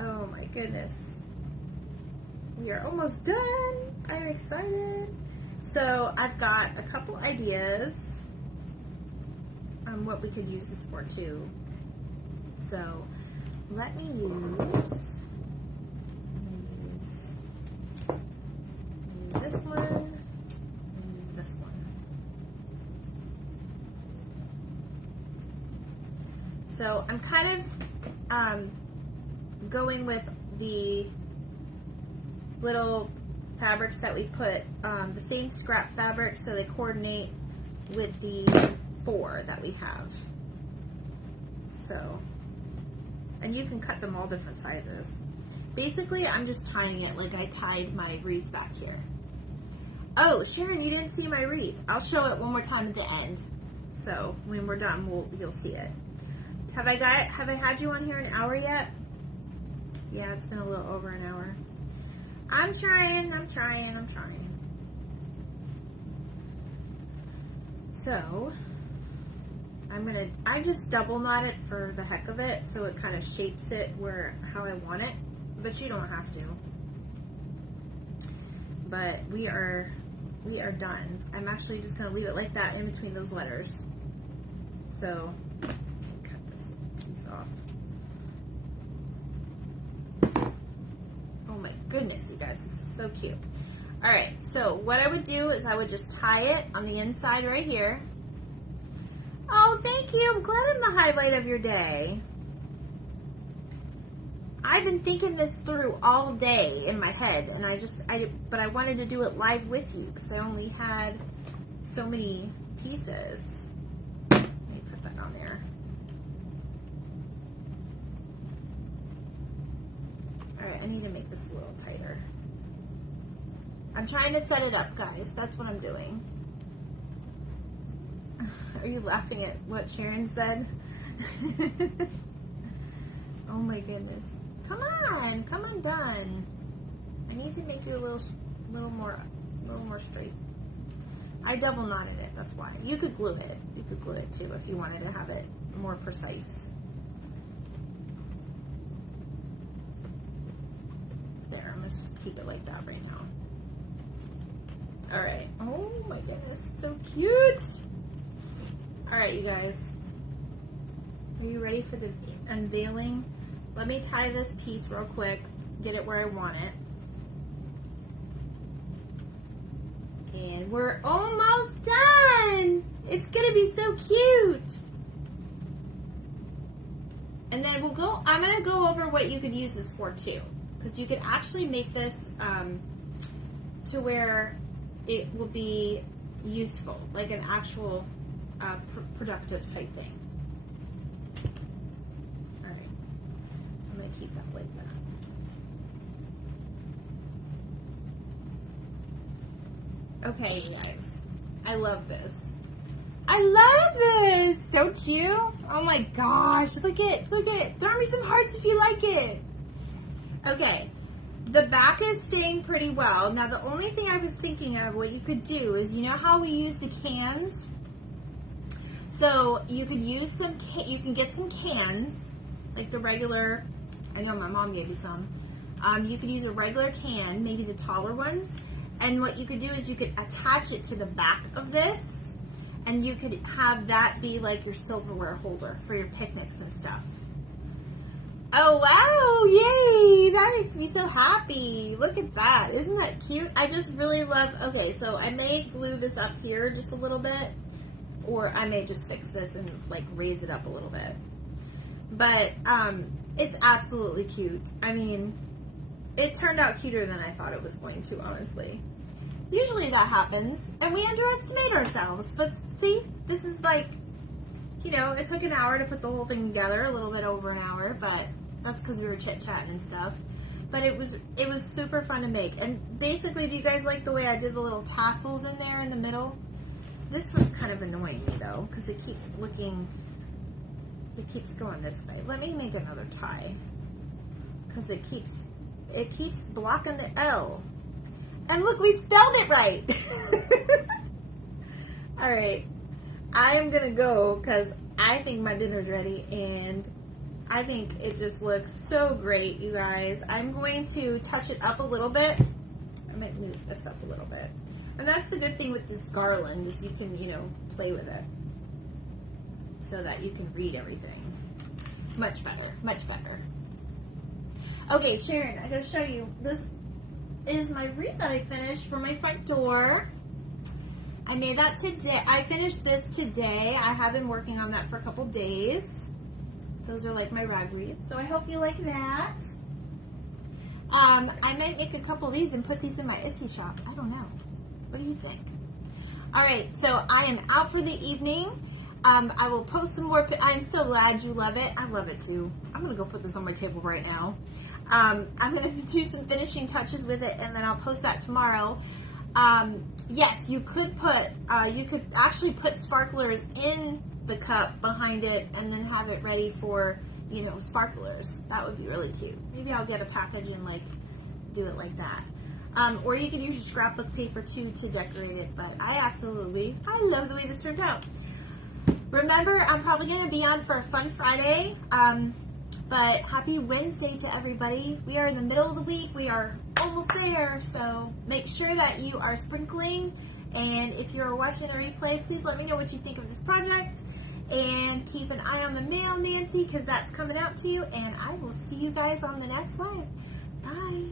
Oh my goodness. We are almost done. I'm excited. So I've got a couple ideas on what we could use this for too. So let me use this one, and this one. So I'm kind of going with the little fabrics that we put, the same scrap fabrics, so they coordinate with the 4 that we have. So, and you can cut them all different sizes. Basically, I'm just tying it like I tied my wreath back here. Oh, Sharon, you didn't see my wreath. I'll show it one more time at the end. So when we're done, you'll see it. Have I had you on here an hour yet? Yeah, it's been a little over an hour. I'm trying. So I just double knot it for the heck of it, so it kind of shapes it how I want it, but you don't have to. But we are done. I'm actually just going to leave it like that in between those letters. So, cut this piece off. Oh my goodness, you guys, this is so cute. Alright, so what I would do is I would just tie it on the inside right here. Oh, thank you. I'm glad I'm the highlight of your day. I've been thinking this through all day in my head, and but I wanted to do it live with you because I only had so many pieces. Let me put that on there. Alright, I need to make this a little tighter. I'm trying to set it up, guys. That's what I'm doing. Are you laughing at what Sharon said? Oh my goodness. Come on done. I need to make you a little more straight. I double knotted it, that's why. You could glue it. You could glue it too if you wanted to have it more precise. There, I'm gonna just keep it like that right now. Alright. Oh my goodness, so cute. Alright, you guys. Are you ready for the unveiling? Let me tie this piece real quick, get it where I want it. And we're almost done! It's gonna be so cute! And then I'm gonna go over what you could use this for too. Because you could actually make this to where it will be useful, like an actual productive type thing. Alright, I'm going to keep that like that. Okay, you guys, I love this. I love this! Don't you? Oh my gosh, look it. Throw me some hearts if you like it. Okay. The back is staying pretty well. Now the only thing I was thinking of what you could do is, you know how we use the cans? So you could use you can get some cans, like the regular, I know my mom gave you some. You could use a regular can, maybe the taller ones. And what you could do is you could attach it to the back of this, and you could have that be like your silverware holder for your picnics and stuff. Oh, wow, yay, that makes me so happy. Look at that, isn't that cute? I just really love, okay, so I may glue this up here just a little bit, or I may just fix this and like raise it up a little bit. But it's absolutely cute. I mean, it turned out cuter than I thought it was going to, honestly. Usually that happens, and we underestimate ourselves, but see, this is like, you know, it took an hour to put the whole thing together, a little bit over an hour, but that's because we were chit-chatting and stuff. But it was super fun to make. And basically, do you guys like the way I did the little tassels in there in the middle? This one's kind of annoying me though, because it keeps going this way. Let me make another tie, because it keeps blocking the L. And look, we spelled it right. All right, I am gonna go because I think my dinner's ready, and I think it just looks so great, you guys. I'm going to touch it up a little bit. I might move this up a little bit. And that's the good thing with this garland, is you can, you know, play with it so that you can read everything. Much better, much better. Okay, Sharon, I gotta show you. This is my wreath that I finished for my front door. I made that today. I finished this today. I have been working on that for a couple days. Those are like my rag wreaths, so I hope you like that. I might make a couple of these and put these in my Etsy shop. I don't know. What do you think? All right, so I am out for the evening. I will post some more. I'm so glad you love it. I love it too. I'm going to go put this on my table right now. I'm going to do some finishing touches with it, and then I'll post that tomorrow. Yes, you could actually put sparklers in the cup behind it and then have it ready for, you know, sparklers. That would be really cute. Maybe I'll get a package and like do it like that. Or you could use your scrapbook paper too to decorate it, but I love the way this turned out. Remember, I'm probably going to be on for a fun Friday, but happy Wednesday to everybody. We are in the middle of the week. We are almost there, so make sure that you are sprinkling, and if you're watching the replay, please let me know what you think of this project, and keep an eye on the mail, Nancy, because that's coming out to you, and I will see you guys on the next live. Bye.